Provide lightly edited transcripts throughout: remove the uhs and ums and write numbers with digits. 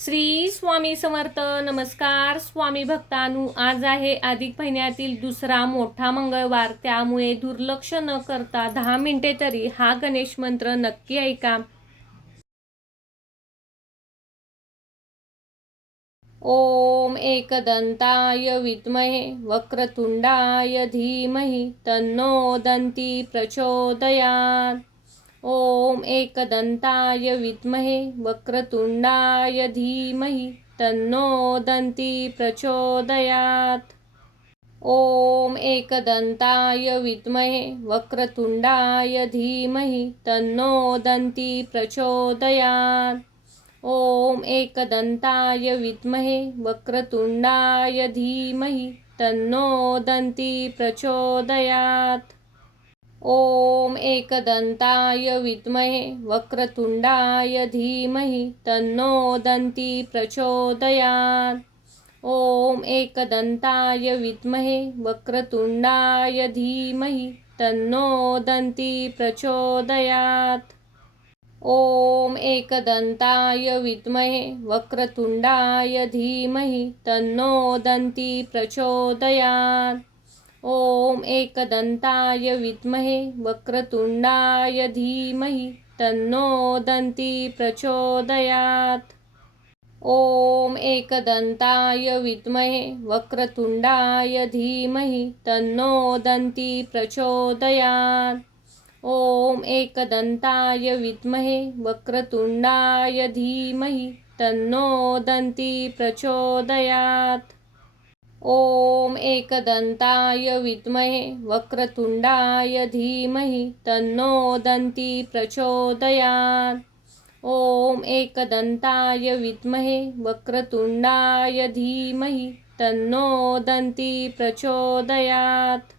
श्री स्वामी समर्थ. नमस्कार स्वामी भक्तांनो, आज आहे अधिक महिन्यातील दुसरा मोठा मंगळवार. त्यामुळे दुर्लक्ष न करता 10 मिनिटे तरी हा गणेश मंत्र नक्की ऐका. ओम एकदंताय विद्महे वक्रतुंडाय धीमहि तन्नो दन्ती प्रचोदयात्. ओम एकदंताय विद्महे वक्रतुंडाय धीमहि तन्नो दन्ती प्रचोदयात्. ओम एकदंताय विद्महे वक्रतुंडाय धीमहि तन्नो दन्ती प्रचोदयात्. ओम एकदंताय विद्महे वक्रतुंडाय धीमहि तन्नो दन्ती प्रचोदयात्. ओम एकदंताय विद्महे वक्रतुंडाय धीमहि तन्नो दन्ती प्रचोदयात्. ओम एकदंताय विद्महे वक्रतुंडाय धीमहि तन्नो दन्ती प्रचोदयात्. ओम एकदंताय विद्महे वक्रतुंडाय धीमहि तन्नो दन्ती प्रचोदयात्. ओम एकदंताय विद्महे वक्रतुंडाय धीमहि तन्नो दन्ती प्रचोदयात्. ओम एकदंताय विद्महे वक्रतुंडाय धीमहि तन्नो दन्ती प्रचोदयात्. ओम एकदंताय विद्महे वक्रतुंडाय धीमहि तन्नो दन्ती प्रचोदयात्. ओम एकदंताय विद्महे वक्रतुंडाय धीमहि तन्नो दन्ती प्रचोदयात्. ओम एकदंताय विद्महे वक्रतुंडाय धीमहि तन्नो दन्ती प्रचोदयात्.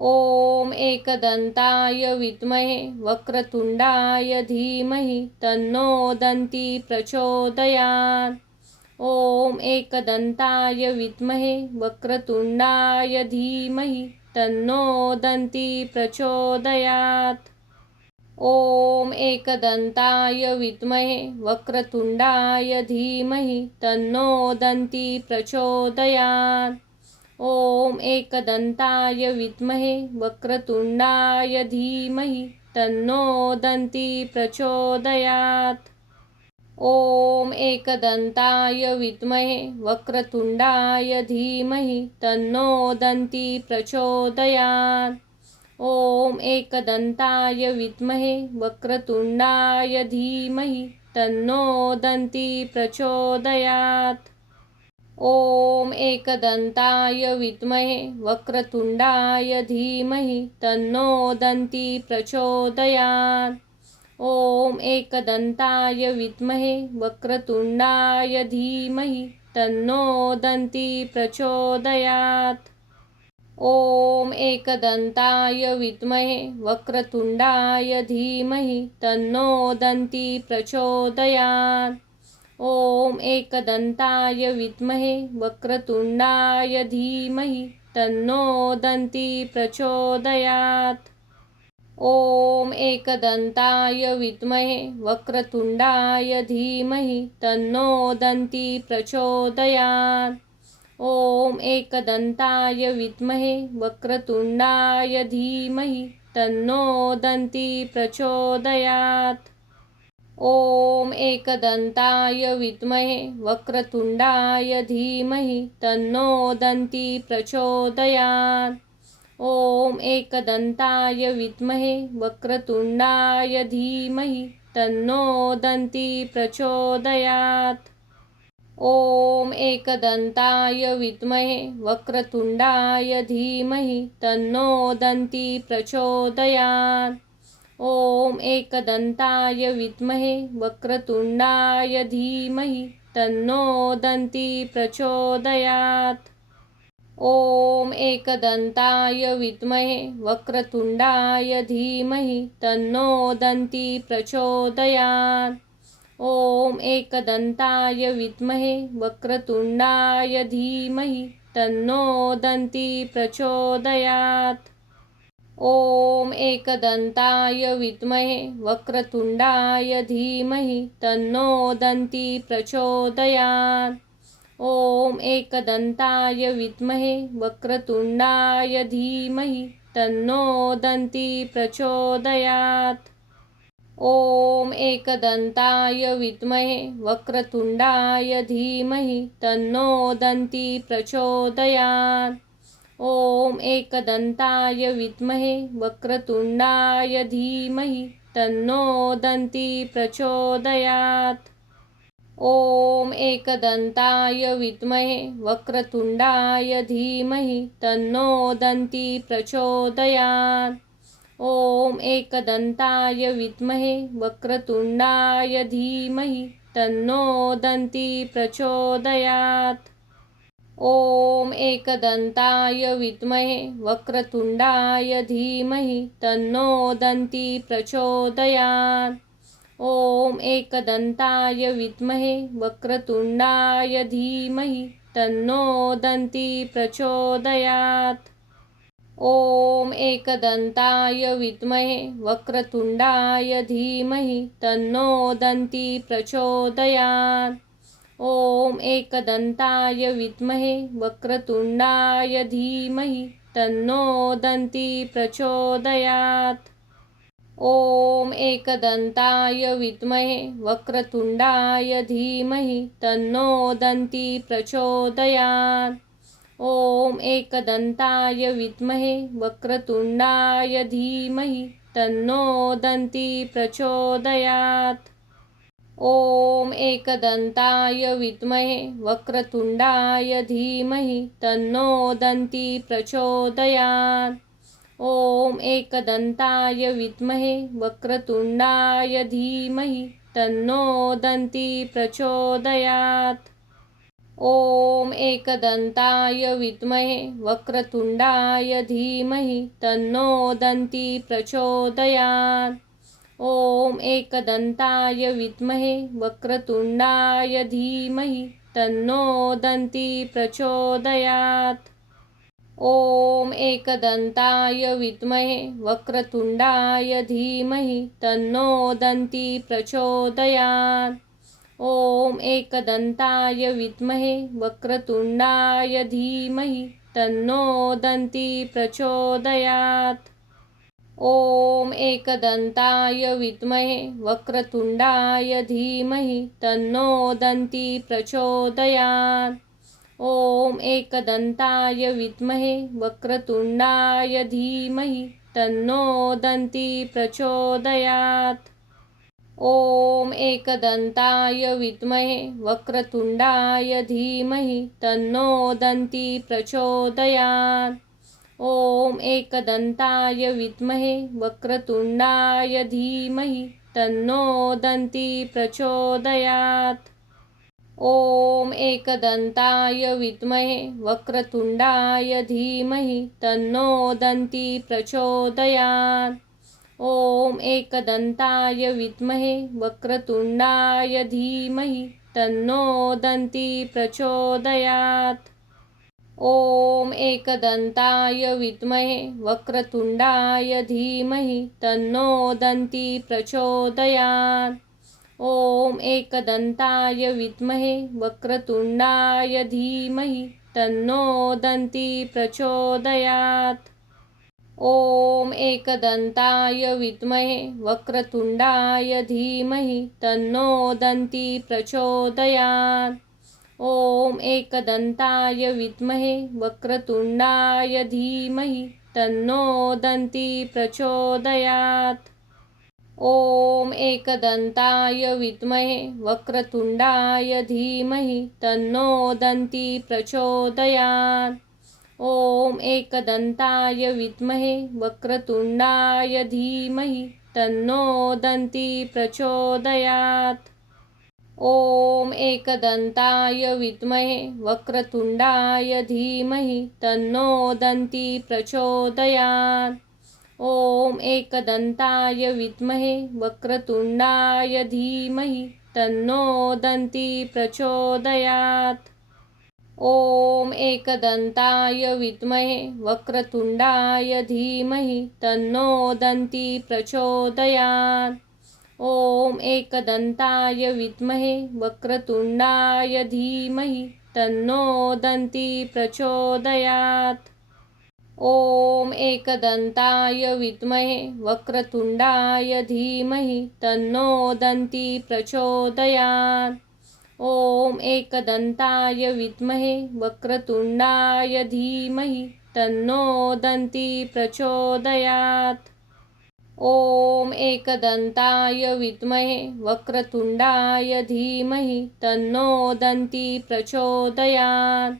ओम एकदंताय विद्महे वक्रतुंडाय धीमहि तन्नो दन्ती प्रचोदयात्. ओम एकदंताय विद्महे वक्रतुंडाय धीमहि तन्नो दन्ती प्रचोदयात्. ओम एकदंताय विद्महे वक्रतुंडाय धीमहि तन्नो दन्ती प्रचोदयात्. ओम एकदंताय विद्महे वक्रतुंडाय धीमहि तन्नो दन्ती प्रचोदयात्. ओम एकदंताय विद्महे वक्रतुंडाय धीमहि तन्नो दन्ती प्रचोदयात्. ओम एकदंताय विद्महे वक्रतुंडाय धीमहि तन्नो दन्ती प्रचोदयात्. ओम एकदंताय विद्महे वक्रतुंडाय धीमहि तन्नो दन्ती प्रचोदयात्. ओम एकदंताय विद्महे वक्रतुंडाय धीमहि तन्नो दन्ती प्रचोदयात्. ओम एकदंताय विद्महे वक्रतुंडाय धीमहि तन्नो दन्ती प्रचोदयात्. ओम एकदंताय विद्महे वक्रतुंडाय धीमहि तन्नो दन्ती प्रचोदयात्. ओम एकदंताय विद्महे वक्रतुंडाय धीमहि तन्नो दन्ती प्रचोदयात्. ओम एकदंताय विद्महे वक्रतुंडाय धीमहि तन्नो दन्ती प्रचोदयात्. ओम एकदंताय विद्महे वक्रतुंडाय धीमहि तन्नो दन्ती प्रचोदयात्. ओम एकदंताय विद्महे वक्रतुंडाय धीमहि तन्नो दन्ती प्रचोदयात्. ओम एकदंताय विद्महे वक्रतुंडाय धीमहि तन्नो दन्ती प्रचोदयात्. ओम एकदंताय विद्महे वक्रतुंडाय धीमहि तन्नो दन्ती प्रचोदयात्. ओम एकदंताय विद्महे वक्रतुंडाय धीमहि तन्नो दन्ती प्रचोदयात्. ओम एकदंताय विद्महे वक्रतुंडाय धीमहि तन्नो दन्ती प्रचोदयात्. ॐ एकदन्ताय विद्महे वक्रतुण्डाय धीमहि तन्नो दन्ती प्रचोदयात्। ॐ एकदन्ताय विद्महे वक्रतुण्डाय धीमहि तन्नो दन्ती प्रचोदयात्। ॐ एकदन्ताय विद्महे वक्रतुण्डाय धीमहि तन्नो दन्ती प्रचोदयात्। ॐ एकदन्ताय विद्महे वक्रतुण्डाय धीमहि तन्नो दन्ती प्रचोदयात्। ॐ एकदन्ताय विद्महे वक्रतुण्डाय धीमहि तन्नो दन्ती प्रचोदयात्। ॐ एकदन्ताय विद्महे वक्रतुण्डाय धीमहि तन्नो दन्ती प्रचोदयात्। ॐ एकदन्ताय विद्महे वक्रतुण्डाय धीमहि तन्नो दन्ती प्रचोदयात्। ॐ एकदन्ताय विद्महे वक्रतुण्डाय धीमहि तन्नो दन्ती प्रचोदयात्। ॐ एकदन्ताय विद्महे वक्रतुण्डाय धीमहि तन्नो दन्ती प्रचोदयात्। ॐ एकदन्ताय विद्महे वक्रतुण्डाय धीमहि तन्नो दन्ती प्रचोदयात्। ॐ एकदन्ताय विद्महे वक्रतुण्डाय धीमहि तन्नो दन्ती प्रचोदयात्। ॐ एकदन्ताय विद्महे वक्रतुण्डाय धीमहि तन्नो दन्ती प्रचोदयात्। ॐ एकदन्ताय विद्महे वक्रतुण्डाय धीमहि तन्नो दन्ती प्रचोदयात्। ॐ एकदन्ताय विद्महे वक्रतुण्डाय धीमहि तन्नो दन्ती प्रचोदयात्। ॐ एकदन्ताय विद्महे वक्रतुण्डाय धीमहि तन्नो दन्ती प्रचोदयात्। ॐ एकदन्ताय विद्महे वक्रतुण्डाय धीमहि तन्नो दन्ती प्रचोदयात्। ॐ एकदन्ताय विद्महे वक्रतुण्डाय धीमहि तन्नो दन्ती प्रचोदयात्। ॐ एकदन्ताय विद्महे वक्रतुण्डाय धीमहि तन्नो दन्ती प्रचोदयात्। ॐ एकदन्ताय विद्महे वक्रतुण्डाय धीमहि तन्नो दन्ती प्रचोदयात्। ॐ एकदन्ताय विद्महे वक्रतुण्डाय धीमहि तन्नो दन्ती प्रचोदयात्। ॐ एकदन्ताय विद्महे वक्रतुण्डाय धीमहि तन्नो दन्ती प्रचोदयात्। ॐ एकदन्ताय विद्महे वक्रतुण्डाय धीमहि तन्नो दन्ती प्रचोदयात्। ॐ एकदन्ताय विद्महे वक्रतुण्डाय धीमहि तन्नो दन्ती प्रचोदयात्। ॐ एकदन्ताय विद्महे वक्रतुण्डाय धीमहि तन्नो दन्ती प्रचोदयात्। ॐ एकदन्ताय विद्महे वक्रतुण्डाय धीमहि तन्नो दन्ती प्रचोदयात्। ॐ एकदन्ताय विद्महे वक्रतुण्डाय धीमहि तन्नो दन्ती प्रचोदयात्। ॐ एकदन्ताय विद्महे वक्रतुण्डाय धीमहि तन्नो दन्ती प्रचोदयात्। ॐ एकदन्ताय विद्महे वक्रतुण्डाय धीमहि तन्नो दन्ती प्रचोदयात्। ॐ एकदन्ताय विद्महे वक्रतुण्डाय धीमहि तन्नो दन्ती प्रचोदयात्। ॐ एकदन्ताय विद्महे वक्रतुण्डाय धीमहि तन्नो दन्ती प्रचोदयात्। ॐ एकदन्ताय विद्महे वक्रतुण्डाय धीमहि तन्नो दन्ती प्रचोदयात्। ॐ एकदन्ताय विद्महे वक्रतुण्डाय धीमहि तन्नो दन्ती प्रचोदयात्। ॐ एकदन्ताय विद्महे वक्रतुण्डाय धीमहि तन्नो दन्ती प्रचोदयात्। ॐ एकदन्ताय विद्महे वक्रतुण्डाय धीमहि तन्नो दन्ती प्रचोदयात्। ॐ एकदन्ताय विद्महे वक्रतुण्डाय धीमहि तन्नो दन्ती प्रचोदयात्। ॐ एकदन्ताय विद्महे वक्रतुण्डाय धीमहि तन्नो दन्ती प्रचोदयात्। ॐ एकदन्ताय विद्महे वक्रतुण्डाय धीमहि तन्नो दन्ती प्रचोदयात्।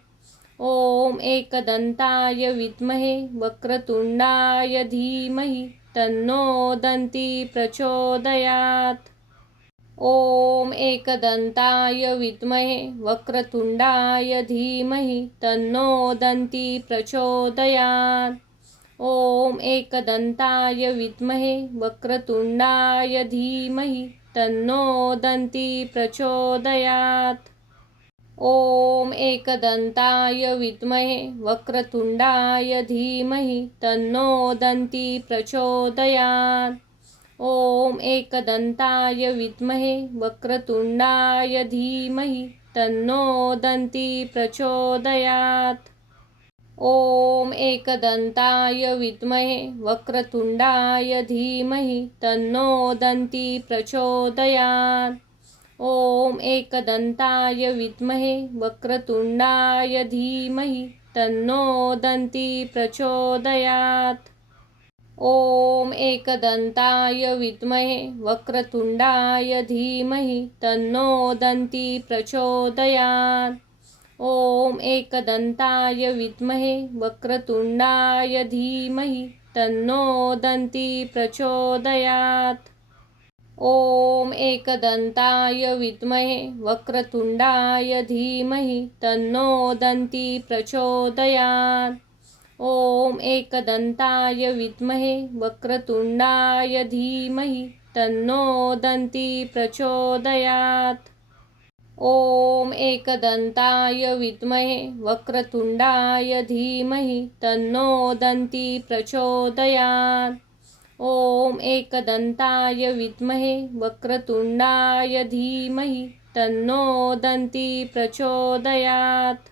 ॐ एकदन्ताय विद्महे वक्रतुण्डाय धीमहि तन्नो दन्ती प्रचोदयात्। ॐ एकदन्ताय विद्महे वक्रतुण्डाय धीमहि तन्नो दन्ती प्रचोदयात्। ॐ एकदन्ताय विद्महे वक्रतुण्डाय धीमहि तन्नो दन्ती प्रचोदयात्। ॐ एकदन्ताय विद्महे वक्रतुण्डाय धीमहि तन्नो दन्ती प्रचोदयात्। ॐ एकदन्ताय विद्महे वक्रतुण्डाय धीमहि तन्नो दन्ती प्रचोदयात्। ॐ एकदन्ताय विद्महे वक्रतुण्डाय धीमहि तन्नो दन्ती प्रचोदयात्। ॐ एकदन्ताय विद्महे वक्रतुण्डाय धीमहि तन्नो दन्ती प्रचोदयात्। ॐ एकदन्ताय विद्महे वक्रतुण्डाय धीमहि तन्नो दन्ती प्रचोदयात्। ॐ एकदन्ताय विद्महे वक्रतुण्डाय धीमहि तन्नो दन्ती प्रचोदयात्। ॐ एकदन्ताय विद्महे वक्रतुण्डाय धीमहि तन्नो दन्ती प्रचोदयात्। ॐ एकदन्ताय विद्महे वक्रतुण्डाय धीमहि तन्नो दन्ती प्रचोदयात्। ॐ एकदन्ताय विद्महे वक्रतुण्डाय धीमहि तन्नो दन्ती प्रचोदयात्। ॐ एकदन्ताय विद्महे वक्रतुण्डाय धीमहि तन्नो दन्ती प्रचोदयात्।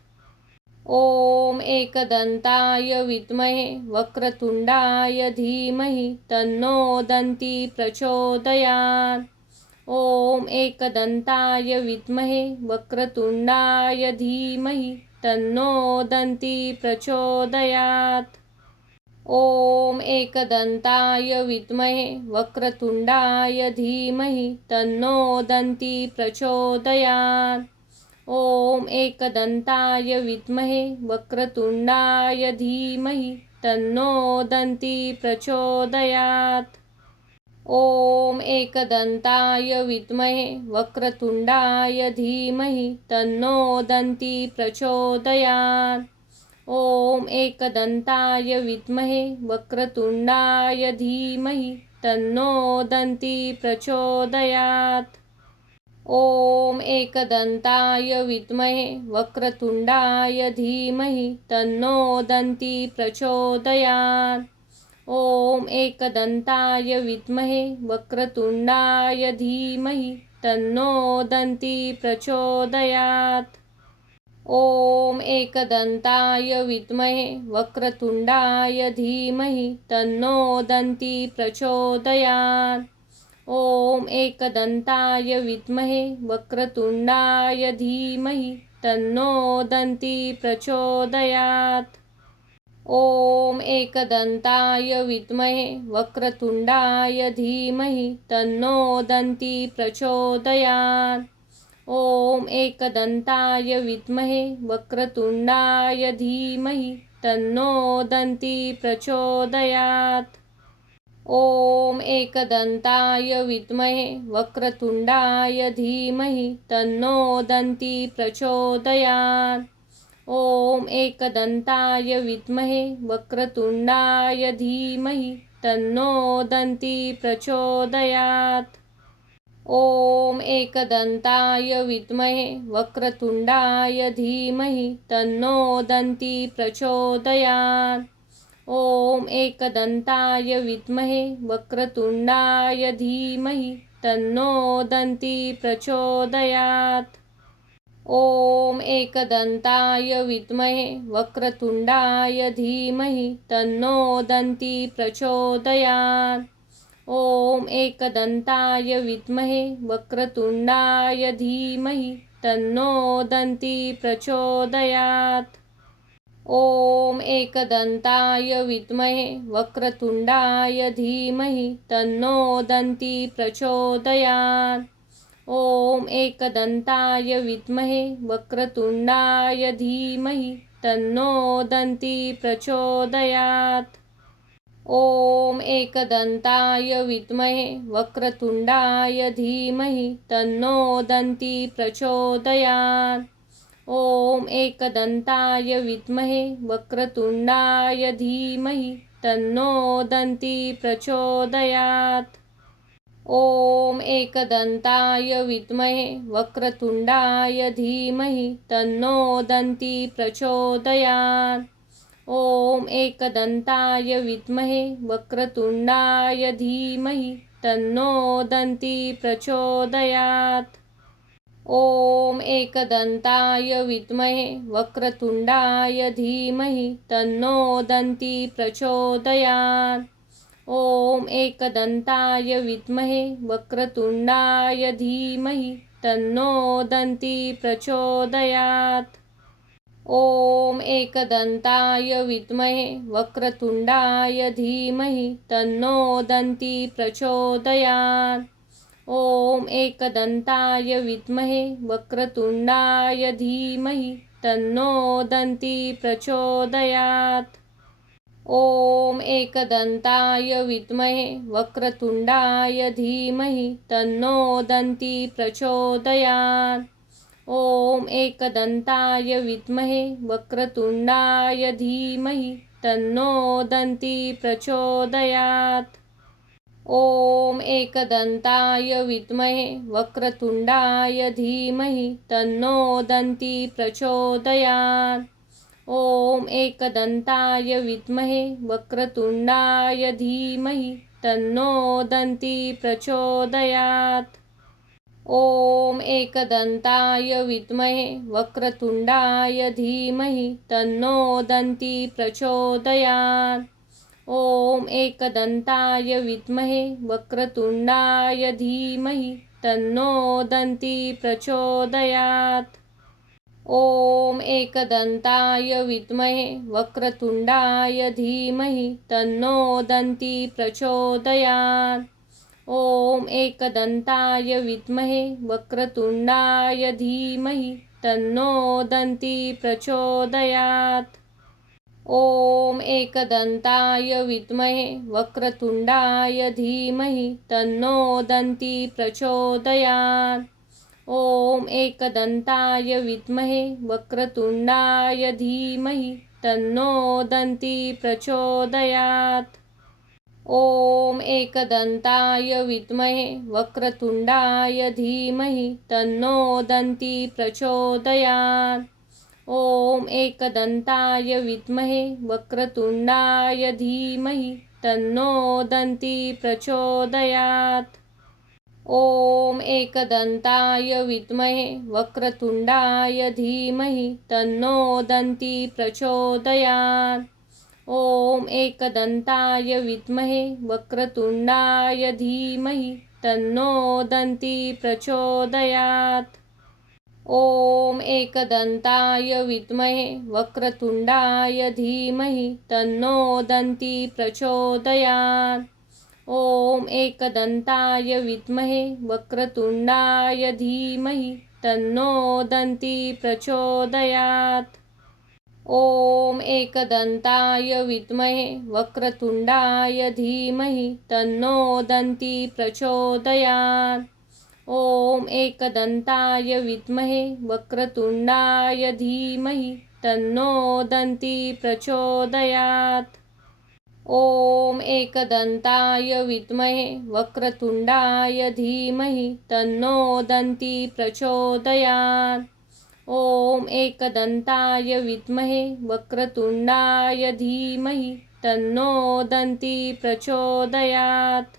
ॐ एकदन्ताय विद्महे वक्रतुण्डाय धीमहि तन्नो दन्ती प्रचोदयात्। ॐ एकदन्ताय विद्महे वक्रतुण्डाय धीमहि तन्नो दन्ती प्रचोदयात्। ॐ एकदन्ताय विद्महे वक्रतुण्डाय धीमहि तन्नो दन्ती प्रचोदयात्। ॐ एकदन्ताय विद्महे वक्रतुण्डाय धीमहि तन्नो दन्ती प्रचोदयात्। ॐ एकदन्ताय विद्महे वक्रतुण्डाय धीमहि तन्नो दन्ती प्रचोदयात्। ॐ एकदन्ताय विद्महे वक्रतुण्डाय धीमहि तन्नो दन्ती प्रचोदयात्। ॐ एकदन्ताय विद्महे वक्रतुण्डाय धीमहि तन्नो दन्ती प्रचोदयात्। ॐ एकदन्ताय विद्महे वक्रतुण्डाय धीमहि तन्नो दन्ती प्रचोदयात्। ॐ एकदन्ताय विद्महे वक्रतुण्डाय धीमहि तन्नो दन्ती प्रचोदयात्। ॐ एकदन्ताय विद्महे वक्रतुण्डाय धीमहि तन्नो दन्ती प्रचोदयात्। ॐ एकदन्ताय विद्महे वक्रतुण्डाय धीमहि तन्नो दन्ती प्रचोदयात्। ॐ एकदन्ताय विद्महे वक्रतुण्डाय धीमहि तन्नो दन्ती प्रचोदयात्। ॐ एकदन्ताय विद्महे वक्रतुण्डाय धीमहि तन्नो दन्ती प्रचोदयात्। ॐ एकदन्ताय विद्महे वक्रतुण्डाय धीमहि तन्नो दन्ती प्रचोदयात्। ॐ एकदन्ताय विद्महे वक्रतुण्डाय धीमहि तन्नो दन्ती प्रचोदयात्। ॐ एकदन्ताय विद्महे वक्रतुण्डाय धीमहि तन्नो दन्ती प्रचोदयात्। ॐ एकदन्ताय विद्महे वक्रतुण्डाय धीमहि तन्नो दन्ती प्रचोदयात्। ॐ एकदन्ताय विद्महे वक्रतुण्डाय धीमहि तन्नो दन्ती प्रचोदयात्। ॐ एकदन्ताय विद्महे वक्रतुण्डाय धीमहि तन्नो दन्ती प्रचोदयात्। ॐ एकदन्ताय विद्महे वक्रतुण्डाय धीमहि तन्नो दन्ती प्रचोदयात्। ॐ एकदन्ताय विद्महे वक्रतुण्डाय धीमहि तन्नो दन्ती प्रचोदयात्। ॐ एकदन्ताय विद्महे वक्रतुण्डाय धीमहि तन्नो दन्ती प्रचोदयात्। ॐ एकदन्ताय विद्महे वक्रतुण्डाय धीमहि तन्नो दन्ती प्रचोदयात्। ॐ एकदन्ताय विद्महे वक्रतुण्डाय धीमहि तन्नो दन्ती प्रचोदयात्। ॐ एकदन्ताय विद्महे वक्रतुण्डाय धीमहि तन्नो दन्ती प्रचोदयात्। ॐ एकदन्ताय विद्महे वक्रतुण्डाय धीमहि तन्नो दन्ती प्रचोदयात्। ॐ एकदन्ताय विद्महे वक्रतुण्डाय धीमहि तन्नो दन्ती प्रचोदयात्। ॐ एकदन्ताय विद्महे वक्रतुण्डाय धीमहि तन्नो दन्ती प्रचोदयात्। ॐ एकदन्ताय विद्महे वक्रतुण्डाय धीमहि तन्नो दन्ती प्रचोदयात्। ॐ एकदन्ताय विद्महे वक्रतुण्डाय धीमहि तन्नो दन्ती प्रचोदयात्। ॐ एकदन्ताय विद्महे वक्रतुण्डाय धीमहि तन्नो दन्ती प्रचोदयात्। ॐ एकदन्ताय विद्महे वक्रतुण्डाय धीमहि तन्नो दन्ती प्रचोदयात्। ॐ एकदन्ताय विद्महे वक्रतुण्डाय धीमहि तन्नो दन्ती प्रचोदयात्। ॐ एकदन्ताय विद्महे वक्रतुण्डाय धीमहि तन्नो दन्ती प्रचोदयात्। ॐ एकदन्ताय विद्महे वक्रतुण्डाय धीमहि तन्नो दन्ती प्रचोदयात्। ॐ एकदन्ताय विद्महे वक्रतुण्डाय धीमहि तन्नो दन्ती प्रचोदयात्। ॐ एकदन्ताय विद्महे वक्रतुण्डाय धीमहि तन्नो दन्ती प्रचोदयात्। ॐ एकदन्ताय विद्महे वक्रतुण्डाय धीमहि तन्नो दन्ती प्रचोदयात्। ॐ एकदन्ताय विद्महे वक्रतुण्डाय धीमहि तन्नो दन्ती प्रचोदयात्। ॐ एकदन्ताय विद्महे वक्रतुण्डाय धीमहि तन्नो दन्ती प्रचोदयात्। ॐ एकदन्ताय विद्महे वक्रतुण्डाय धीमहि तन्नो दन्ती प्रचोदयात्। ॐ एकदन्ताय विद्महे वक्रतुण्डाय धीमहि तन्नो दन्ती प्रचोदयात्। ॐ एकदन्ताय विद्महे वक्रतुण्डाय धीमहि तन्नो दन्ती प्रचोदयात्। ॐ एकदन्ताय विद्महे वक्रतुण्डाय धीमहि तन्नो दन्ती प्रचोदयात्। ॐ एकदन्ताय विद्महे वक्रतुण्डाय धीमहि तन्नो दन्ती प्रचोदयात्। ॐ एकदन्ताय विद्महे वक्रतुण्डाय धीमहि तन्नो दन्ती प्रचोदयात्। ॐ एकदन्ताय विद्महे वक्रतुण्डाय धीमहि तन्नो दन्ती प्रचोदयात्। ॐ एकदन्ताय विद्महे वक्रतुण्डाय धीमहि तन्नो दन्ती प्रचोदयात्।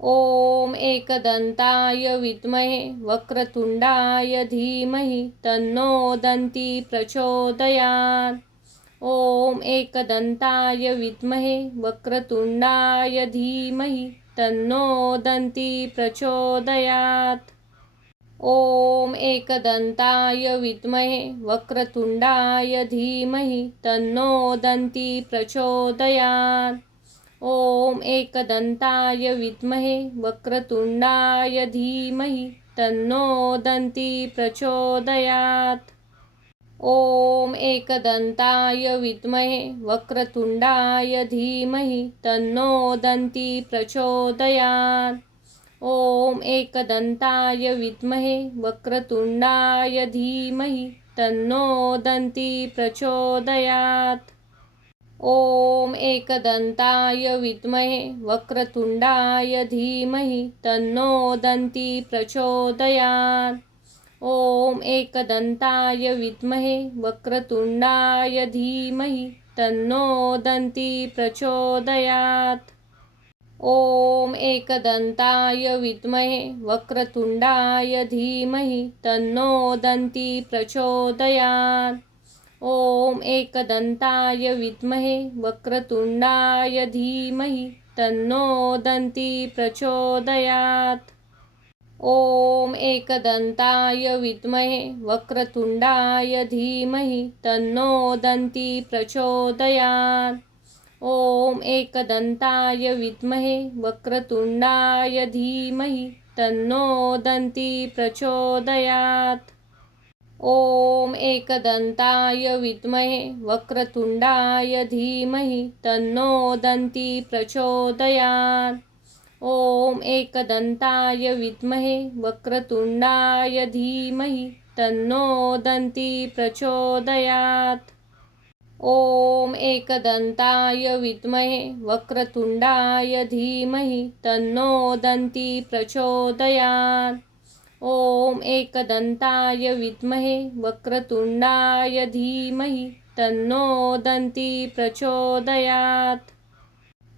ॐ एकदन्ताय विद्महे वक्रतुण्डाय धीमहि तन्नो दन्ती प्रचोदयात्। ॐ एकदन्ताय विद्महे वक्रतुण्डाय धीमहि तन्नो दन्ती प्रचोदयात्। ॐ एकदन्ताय विद्महे वक्रतुण्डाय धीमहि तन्नो दन्ती प्रचोदयात्। ॐ एकदन्ताय विद्महे वक्रतुण्डाय धीमहि तन्नो दन्ती प्रचोदयात्। ॐ एकदन्ताय विद्महे वक्रतुण्डाय धीमहि तन्नो दन्ती प्रचोदयात्। ॐ एकदन्ताय विद्महे वक्रतुण्डाय धीमहि तन्नो दन्ती प्रचोदयात्। ॐ एकदन्ताय विद्महे वक्रतुण्डाय धीमहि तन्नो दन्ती प्रचोदयात्। ॐ एकदन्ताय विद्महे वक्रतुण्डाय धीमहि तन्नो दन्ती प्रचोदयात्। ॐ एकदन्ताय विद्महे वक्रतुण्डाय धीमहि तन्नो दन्ती प्रचोदयात्। ॐ एकदन्ताय विद्महे वक्रतुण्डाय धीमहि तन्नो दन्ती प्रचोदयात्। ॐ एकदन्ताय विद्महे वक्रतुण्डाय धीमहि तन्नो दन्ती प्रचोदयात्। ॐ एकदन्ताय विद्महे वक्रतुण्डाय धीमहि तन्नो दन्ती प्रचोदयात्। ॐ एकदन्ताय विद्महे वक्रतुण्डाय धीमहि तन्नो दन्ती प्रचोदयात्। ॐ एकदन्ताय विद्महे वक्रतुण्डाय धीमहि तन्नो दन्ती प्रचोदयात्। ॐ एकदन्ताय विद्महे वक्रतुण्डाय धीमहि तन्नो दन्ती प्रचोदयात्। ॐ एकदन्ताय विद्महे वक्रतुण्डाय धीमहि तन्नो दन्ती प्रचोदयात्।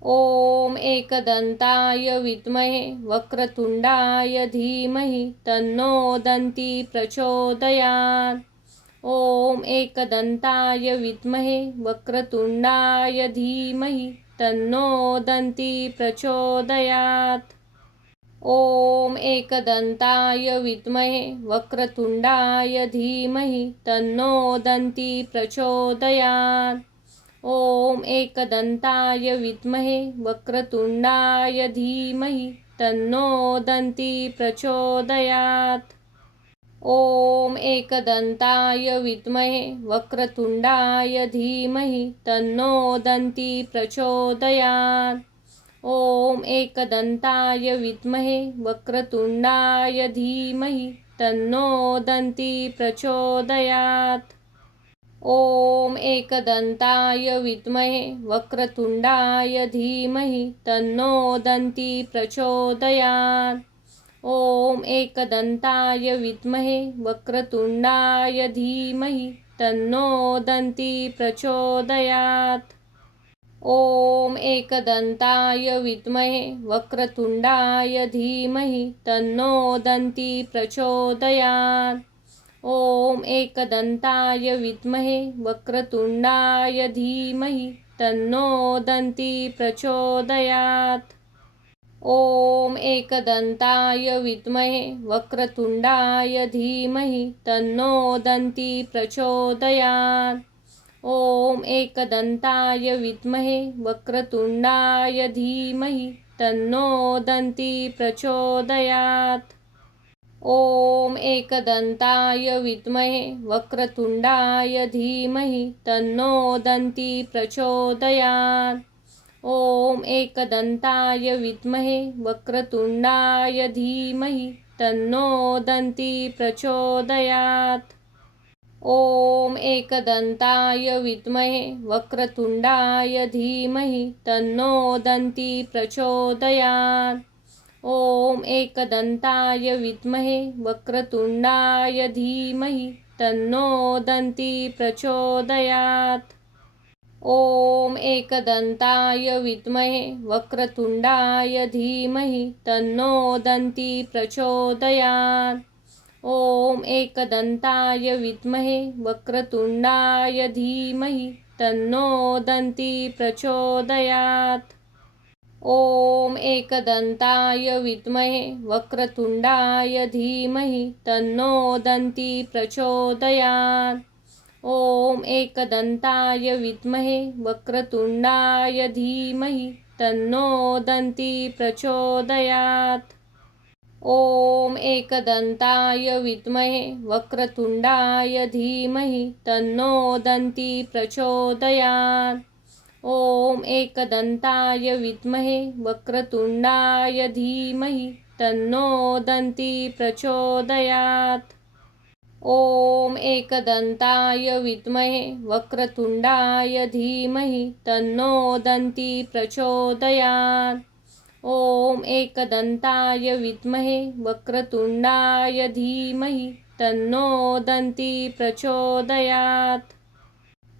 ॐ एकदन्ताय विद्महे वक्रतुण्डाय धीमहि तन्नो दन्ती प्रचोदयात्। ॐ एकदन्ताय विद्महे वक्रतुण्डाय धीमहि तन्नो दन्ती प्रचोदयात्। ॐ एकदन्ताय विद्महे वक्रतुण्डाय धीमहि तन्नो दन्ती प्रचोदयात्। ॐ एकदन्ताय विद्महे वक्रतुण्डाय धीमहि तन्नो दन्ती प्रचोदयात्। ॐ एकदन्ताय विद्महे वक्रतुण्डाय धीमहि तन्नो दन्ती प्रचोदयात्। ॐ एकदन्ताय विद्महे वक्रतुण्डाय धीमहि तन्नो दन्ती प्रचोदयात्। ॐ एकदन्ताय विद्महे वक्रतुण्डाय धीमहि तन्नो दन्ती प्रचोदयात्। ॐ एकदन्ताय विद्महे वक्रतुण्डाय धीमहि तन्नो दन्ती प्रचोदयात्। ॐ एकदन्ताय विद्महे वक्रतुण्डाय धीमहि तन्नो दन्ती प्रचोदयात्। ॐ एकदन्ताय विद्महे वक्रतुण्डाय धीमहि तन्नो दन्ती प्रचोदयात्। ॐ एकदन्ताय विद्महे वक्रतुण्डाय धीमहि तन्नो दन्ती प्रचोदयात्। ॐ एकदन्ताय विद्महे वक्रतुण्डाय धीमहि तन्नो दन्ती प्रचोदयात्। ॐ एकदन्ताय विद्महे वक्रतुण्डाय धीमहि तन्नो दन्ती प्रचोदयात्। ॐ एकदन्ताय विद्महे वक्रतुण्डाय धीमहि तन्नो दन्ती प्रचोदयात्। ॐ एकदन्ताय विद्महे वक्रतुण्डाय धीमहि तन्नो दन्ती प्रचोदयात्। ॐ एकदन्ताय विद्महे वक्रतुण्डाय धीमहि तन्नो दन्ती प्रचोदयात्। ॐ एकदन्ताय विद्महे वक्रतुण्डाय धीमहि तन्नो दन्ती प्रचोदयात्। ॐ एकदन्ताय विद्महे वक्रतुण्डाय धीमहि तन्नो दन्ती प्रचोदयात्। ॐ एकदन्ताय विद्महे वक्रतुण्डाय धीमहि तन्नो दन्ती प्रचोदयात्। ॐ एकदन्ताय विद्महे वक्रतुण्डाय धीमहि तन्नो दन्ती प्रचोदयात्। ॐ एकदन्ताय विद्महे वक्रतुण्डाय धीमहि तन्नो दन्ती प्रचोदयात्। ॐ एकदन्ताय विद्महे वक्रतुण्डाय धीमहि तन्नो दन्ती प्रचोदयात्। ॐ एकदन्ताय विद्महे वक्रतुण्डाय धीमहि तन्नो दन्ती प्रचोदयात्। ॐ एकदन्ताय विद्महे वक्रतुण्डाय धीमहि तन्नो दन्ती प्रचोदयात्।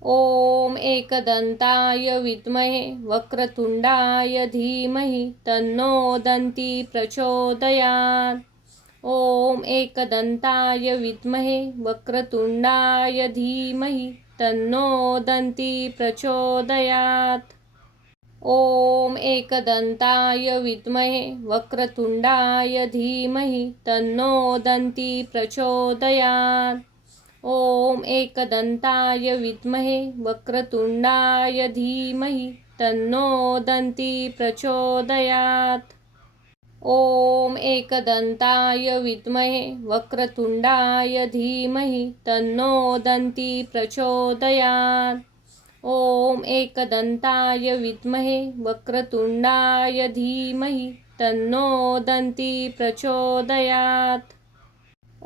ॐ एकदन्ताय विद्महे वक्रतुण्डाय धीमहि तन्नो दन्ती प्रचोदयात्। ॐ एकदन्ताय विद्महे वक्रतुण्डाय धीमहि तन्नो दन्ती प्रचोदयात्। ॐ एकदन्ताय विद्महे वक्रतुण्डाय धीमहि तन्नो दन्ती प्रचोदयात्। ॐ एकदन्ताय विद्महे वक्रतुण्डाय धीमहि तन्नो दन्ती प्रचोदयात्। ॐ एकदन्ताय विद्महे वक्रतुण्डाय धीमहि तन्नो दन्ती प्रचोदयात्। ॐ एकदन्ताय विद्महे वक्रतुण्डाय धीमहि तन्नो दन्ती प्रचोदयात्।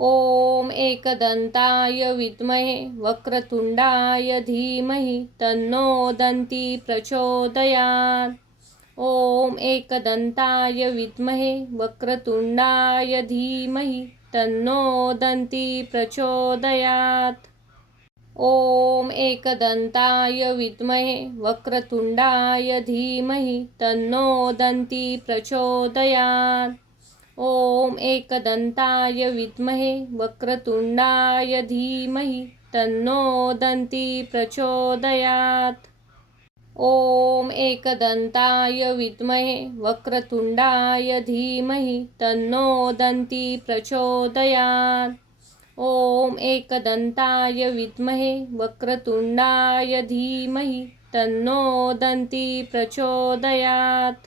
ॐ एकदन्ताय विद्महे वक्रतुण्डाय धीमहि तन्नो दन्ती प्रचोदयात्। ॐ एकदन्ताय विद्महे वक्रतुण्डाय धीमहि तन्नो दन्ती प्रचोदयात्। ॐ एकदन्ताय विद्महे वक्रतुण्डाय धीमहि तन्नो दन्ती प्रचोदयात्। ॐ एकदन्ताय विद्महे वक्रतुण्डाय धीमहि तन्नो दन्ती प्रचोदयात्। ॐ एकदन्ताय विद्महे वक्रतुण्डाय धीमहि तन्नो दन्ती प्रचोदयात्। ॐ एकदन्ताय विद्महे वक्रतुण्डाय धीमहि तन्नो दन्ती प्रचोदयात्।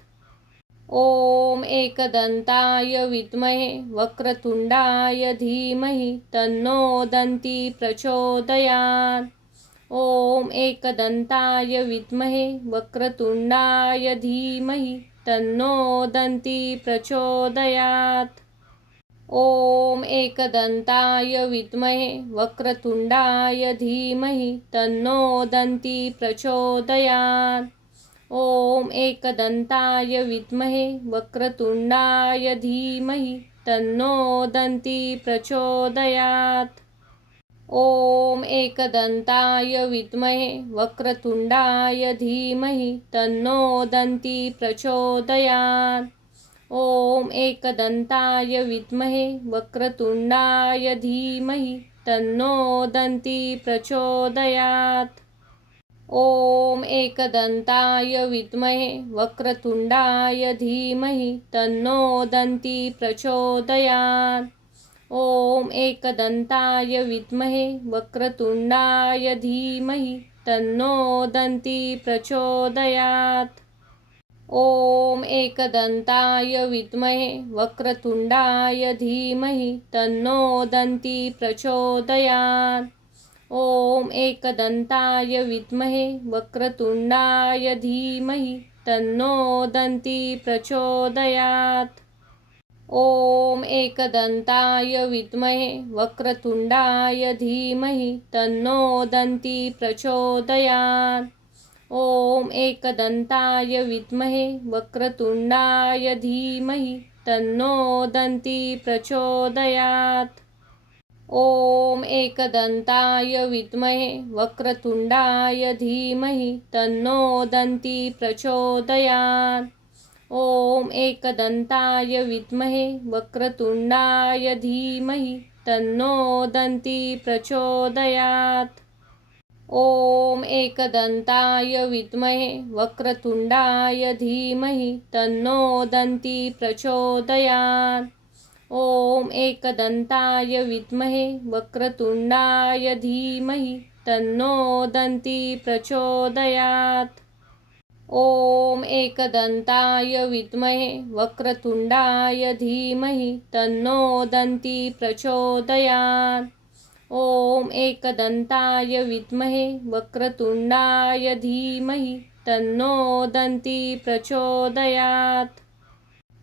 ॐ एकदन्ताय विद्महे वक्रतुण्डाय धीमहि तन्नो दन्ती प्रचोदयात्। ॐ एकदन्ताय विद्महे वक्रतुण्डाय धीमहि तन्नो दन्ती प्रचोदयात्। ॐ एकदन्ताय विद्महे वक्रतुण्डाय धीमहि तन्नो दन्ती प्रचोदयात्। ॐ एकदन्ताय विद्महे वक्रतुण्डाय धीमहि तन्नो दन्ती प्रचोदयात्। ॐ एकदन्ताय विद्महे वक्रतुण्डाय धीमहि तन्नो दन्ती प्रचोदयात्। ॐ एकदन्ताय विद्महे वक्रतुण्डाय धीमहि तन्नो दन्ती प्रचोदयात्। ॐ एकदन्ताय विद्महे वक्रतुण्डाय धीमहि तन्नो दन्ती प्रचोदयात्। ॐ एकदन्ताय विद्महे वक्रतुण्डाय धीमहि तन्नो दन्ती प्रचोदयात्। ॐ एकदन्ताय विद्महे वक्रतुण्डाय धीमहि तन्नो दन्ती प्रचोदयात्। ॐ एकदन्ताय विद्महे वक्रतुण्डाय धीमहि तन्नो दन्ती प्रचोदयात्। ॐ एकदन्ताय विद्महे वक्रतुण्डाय धीमहि तन्नो दन्ती प्रचोदयात्। ॐ एकदन्ताय विद्महे वक्रतुण्डाय धीमहि तन्नो दन्ती प्रचोदयात्। ॐ एकदन्ताय विद्महे वक्रतुण्डाय धीमहि तन्नो दन्ती प्रचोदयात्। ॐ एकदन्ताय विद्महे वक्रतुण्डाय धीमहि तन्नो दन्ती प्रचोदयात्। ॐ एकदन्ताय विद्महे वक्रतुण्डाय धीमहि तन्नो दन्ती प्रचोदयात्। ॐ एकदन्ताय विद्महे वक्रतुण्डाय धीमहि तन्नो दन्ती प्रचोदयात्। ॐ एकदन्ताय विद्महे वक्रतुण्डाय धीमहि तन्नो दन्ती प्रचोदयात्। ॐ एकदन्ताय विद्महे वक्रतुण्डाय धीमहि तन्नो दन्ती प्रचोदयात्।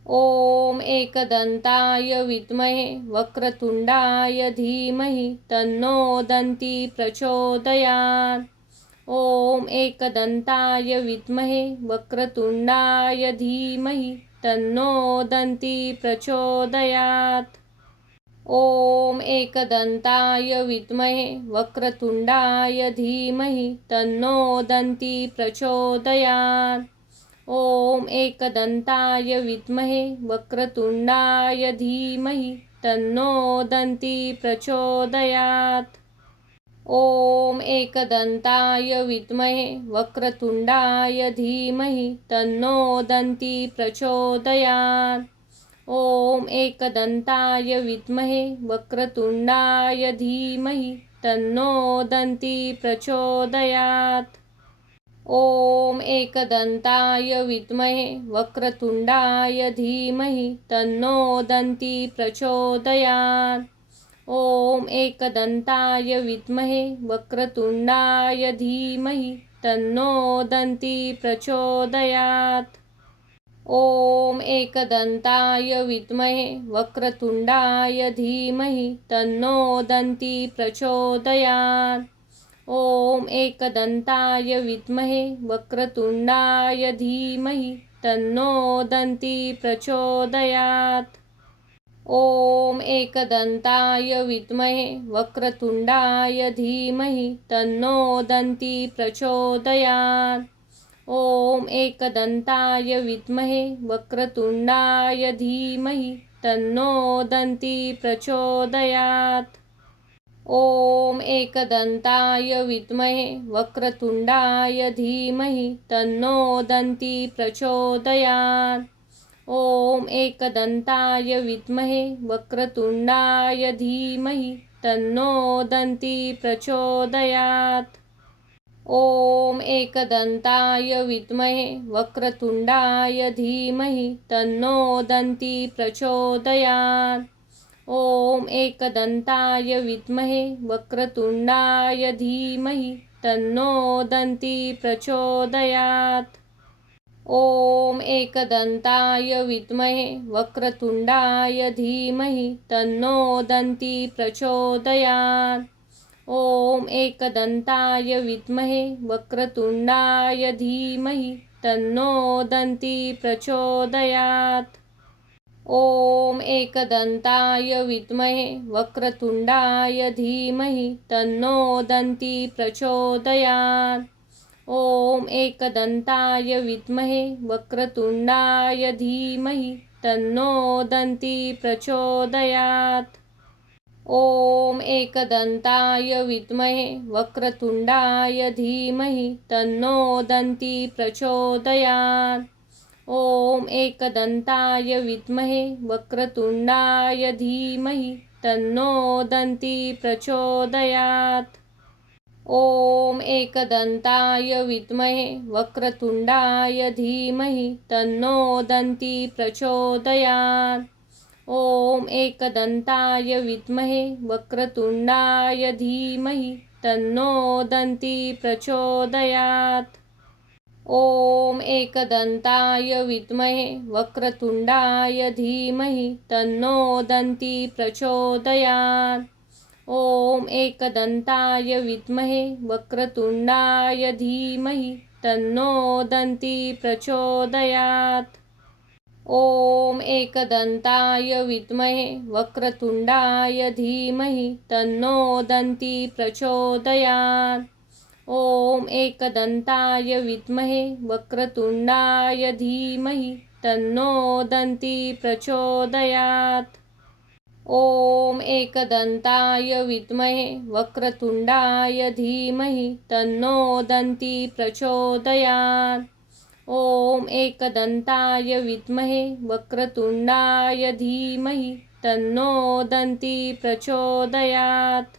ॐ एकदन्ताय विद्महे वक्रतुण्डाय धीमहि तन्नो दन्ती प्रचोदयात्। ॐ एकदन्ताय विद्महे वक्रतुण्डाय धीमहि तन्नो दन्ती प्रचोदयात्। ॐ एकदन्ताय विद्महे वक्रतुण्डाय धीमहि तन्नो दन्ती प्रचोदयात्। ॐ एकदन्ताय विद्महे वक्रतुण्डाय धीमहि तन्नो दन्ती प्रचोदयात्। ॐ एकदन्ताय विद्महे वक्रतुण्डाय धीमहि तन्नो दन्ती प्रचोदयात्। ॐ एकदन्ताय विद्महे वक्रतुण्डाय धीमहि तन्नो दन्ती प्रचोदयात्। ॐ एकदन्ताय विद्महे वक्रतुण्डाय धीमहि तन्नो दन्ती प्रचोदयात्। ॐ एकदन्ताय विद्महे वक्रतुण्डाय धीमहि तन्नो दन्ती प्रचोदयात्। ॐ एकदन्ताय विद्महे वक्रतुण्डाय धीमहि तन्नो दन्ती प्रचोदयात्। ॐ एकदन्ताय विद्महे वक्रतुण्डाय धीमहि तन्नो दन्ती प्रचोदयात्। ॐ एकदन्ताय विद्महे वक्रतुण्डाय धीमहि तन्नो दन्ती प्रचोदयात्। ॐ एकदन्ताय विद्महे वक्रतुण्डाय धीमहि तन्नो दन्ती प्रचोदयात्। ॐ एकदन्ताय विद्महे वक्रतुण्डाय धीमहि तन्नो दन्ती प्रचोदयात्। ॐ एकदन्ताय विद्महे वक्रतुण्डाय धीमहि तन्नो दन्ती प्रचोदयात्। ॐ एकदन्ताय विद्महे वक्रतुण्डाय धीमहि तन्नो दन्ती प्रचोदयात्। ॐ एकदन्ताय विद्महे वक्रतुण्डाय धीमहि तन्नो दन्ती प्रचोदयात्। ॐ एकदन्ताय विद्महे वक्रतुण्डाय धीमहि तन्नो दन्ती प्रचोदयात्। ॐ एकदन्ताय विद्महे वक्रतुण्डाय धीमहि तन्नो दन्ती प्रचोदयात्। ॐ एकदन्ताय विद्महे वक्रतुण्डाय धीमहि तन्नो दन्ती प्रचोदयात्। ॐ एकदन्ताय विद्महे वक्रतुण्डाय धीमहि तन्नो दन्ती प्रचोदयात्। ॐ एकदन्ताय विद्महे वक्रतुण्डाय धीमहि तन्नो दन्ती प्रचोदयात्। ॐ एकदन्ताय विद्महे वक्रतुण्डाय धीमहि तन्नो दन्ती प्रचोदयात्। ॐ एकदन्ताय विद्महे वक्रतुण्डाय धीमहि तन्नो दन्ती प्रचोदयात्। ॐ एकदन्ताय विद्महे वक्रतुण्डाय धीमहि तन्नो दन्ती प्रचोदयात्। ॐ एकदन्ताय विद्महे वक्रतुण्डाय धीमहि तन्नो दन्ती प्रचोदयात्। ॐ एकदन्ताय विद्महे वक्रतुण्डाय धीमहि तन्नो दन्ती प्रचोदयात्। ॐ एकदन्ताय विद्महे वक्रतुण्डाय धीमहि तन्नो दन्ती प्रचोदयात्। ॐ एकदन्ताय विद्महे वक्रतुण्डाय धीमहि तन्नो दन्ती प्रचोदयात्। ॐ एकदन्ताय विद्महे वक्रतुण्डाय धीमहि तन्नो दन्ती प्रचोदयात्। ॐ एकदन्ताय विद्महे वक्रतुण्डाय धीमहि तन्नो दन्ती प्रचोदयात्।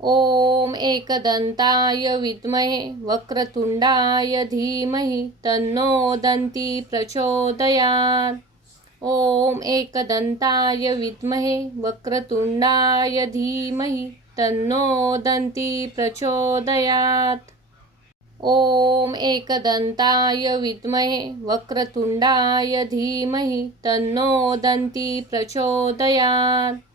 ॐ एकदन्ताय विद्महे वक्रतुण्डाय धीमहि तन्नो दन्ती प्रचोदयात्। ॐ एकदन्ताय विद्महे वक्रतुण्डाय धीमहि तन्नो दन्ती प्रचोदयात्। ॐ एकदन्ताय विद्महे वक्रतुण्डाय धीमहि तन्नो दन्ती प्रचोदयात्।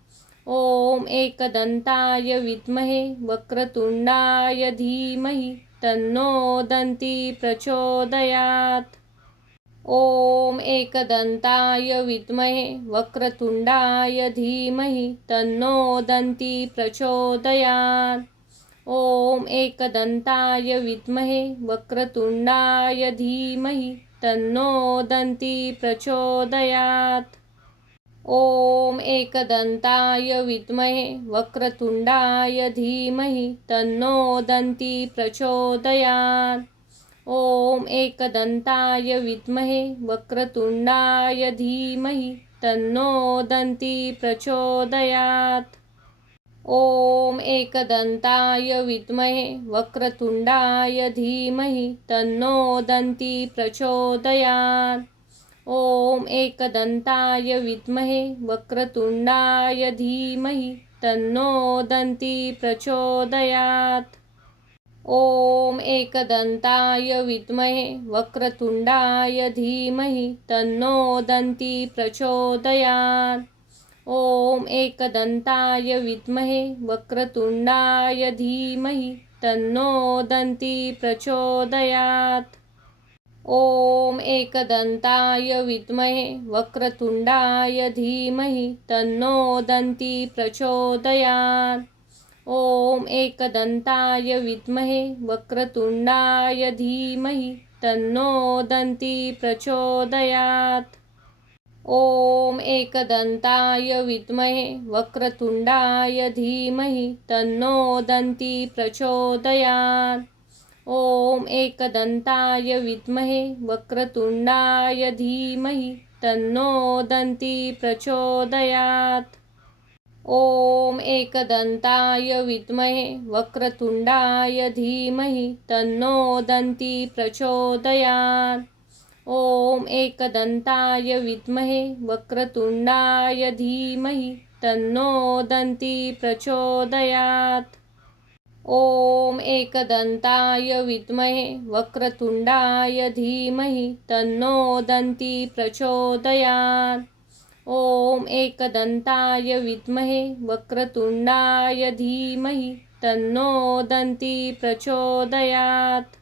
ॐ एकदन्ताय विद्महे वक्रतुण्डाय धीमहि तन्नो दन्ती प्रचोदयात्। ॐ एकदन्ताय विद्महे वक्रतुण्डाय धीमहि तन्नो दन्ती प्रचोदयात्। ॐ एकदन्ताय विद्महे वक्रतुण्डाय धीमहि तन्नो दन्ती प्रचोदयात्। ॐ एकदन्ताय विद्महे वक्रतुण्डाय धीमहि तन्नो दन्ती प्रचोदयात्। ॐ एकदन्ताय विद्महे वक्रतुण्डाय धीमहि तन्नो दन्ती प्रचोदयात्। ॐ एकदन्ताय विद्महे वक्रतुण्डाय धीमहि तन्नो दन्ती प्रचोदयात्। ॐ एकदन्ताय विद्महे वक्रतुण्डाय धीमहि तन्नो दन्ती प्रचोदयात्। ॐ एकदन्ताय विद्महे वक्रतुण्डाय धीमहि तन्नो दन्ती प्रचोदयात्। ॐ एकदन्ताय विद्महे वक्रतुण्डाय धीमहि तन्नो दन्ती प्रचोदयात्। ॐ एकदन्ताय विद्महे वक्रतुण्डाय धीमहि तन्नो दन्ती प्रचोदयात्। ॐ एकदन्ताय विद्महे वक्रतुण्डाय धीमहि तन्नो दन्ती प्रचोदयात्। ॐ एकदन्ताय विद्महे वक्रतुण्डाय धीमहि तन्नो दन्ती प्रचोदयात्। ॐ एकदन्ताय विद्महे वक्रतुण्डाय धीमहि तन्नो दन्ती प्रचोदयात्। ॐ एकदन्ताय विद्महे वक्रतुण्डाय धीमहि तन्नो दन्ती प्रचोदयात्। ॐ एकदन्ताय विद्महे वक्रतुण्डाय धीमहि तन्नो दन्ती प्रचोदयात्। ॐ एकदन्ताय विद्महे वक्रतुण्डाय धीमहि तन्नो दन्ती प्रचोदयात्। ॐ एकदन्ताय विद्महे वक्रतुण्डाय धीमहि तन्नो दन्ती प्रचोदयात्।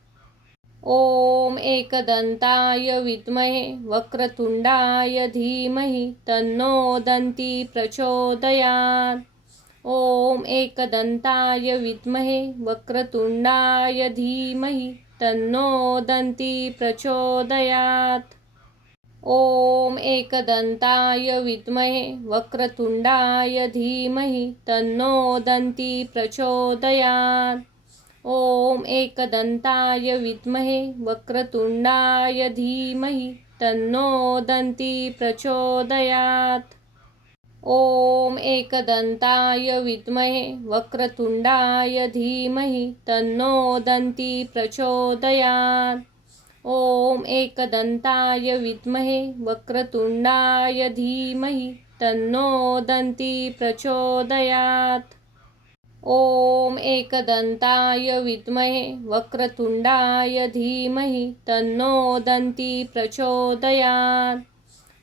ॐ एकदन्ताय विद्महे वक्रतुण्डाय धीमहि तन्नो दन्ती प्रचोदयात्। ॐ एकदन्ताय विद्महे वक्रतुण्डाय धीमहि तन्नो दन्ती प्रचोदयात्। ॐ एकदन्ताय विद्महे वक्रतुण्डाय धीमहि तन्नो दन्ती प्रचोदयात्। ॐ एकदन्ताय विद्महे वक्रतुण्डाय धीमहि तन्नो दन्ती प्रचोदयात्। ॐ एकदन्ताय विद्महे वक्रतुण्डाय धीमहि तन्नो दन्ती प्रचोदयात्। ॐ एकदन्ताय विद्महे वक्रतुण्डाय धीमहि तन्नो दन्ती प्रचोदयात्। ॐ एकदन्ताय विद्महे वक्रतुण्डाय धीमहि तन्नो दन्ती प्रचोदयात्।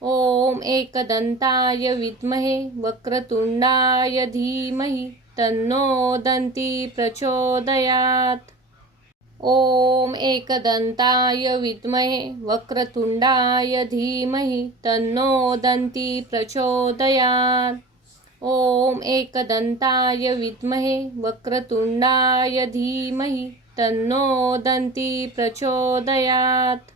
ॐ एकदन्ताय विद्महे वक्रतुण्डाय धीमहि तन्नो दन्ती प्रचोदयात्। ॐ एकदन्ताय विद्महे वक्रतुण्डाय धीमहि तन्नो दन्ती प्रचोदयात्। ॐ एकदन्ताय विद्महे वक्रतुण्डाय धीमहि तन्नो दन्ती प्रचोदयात्।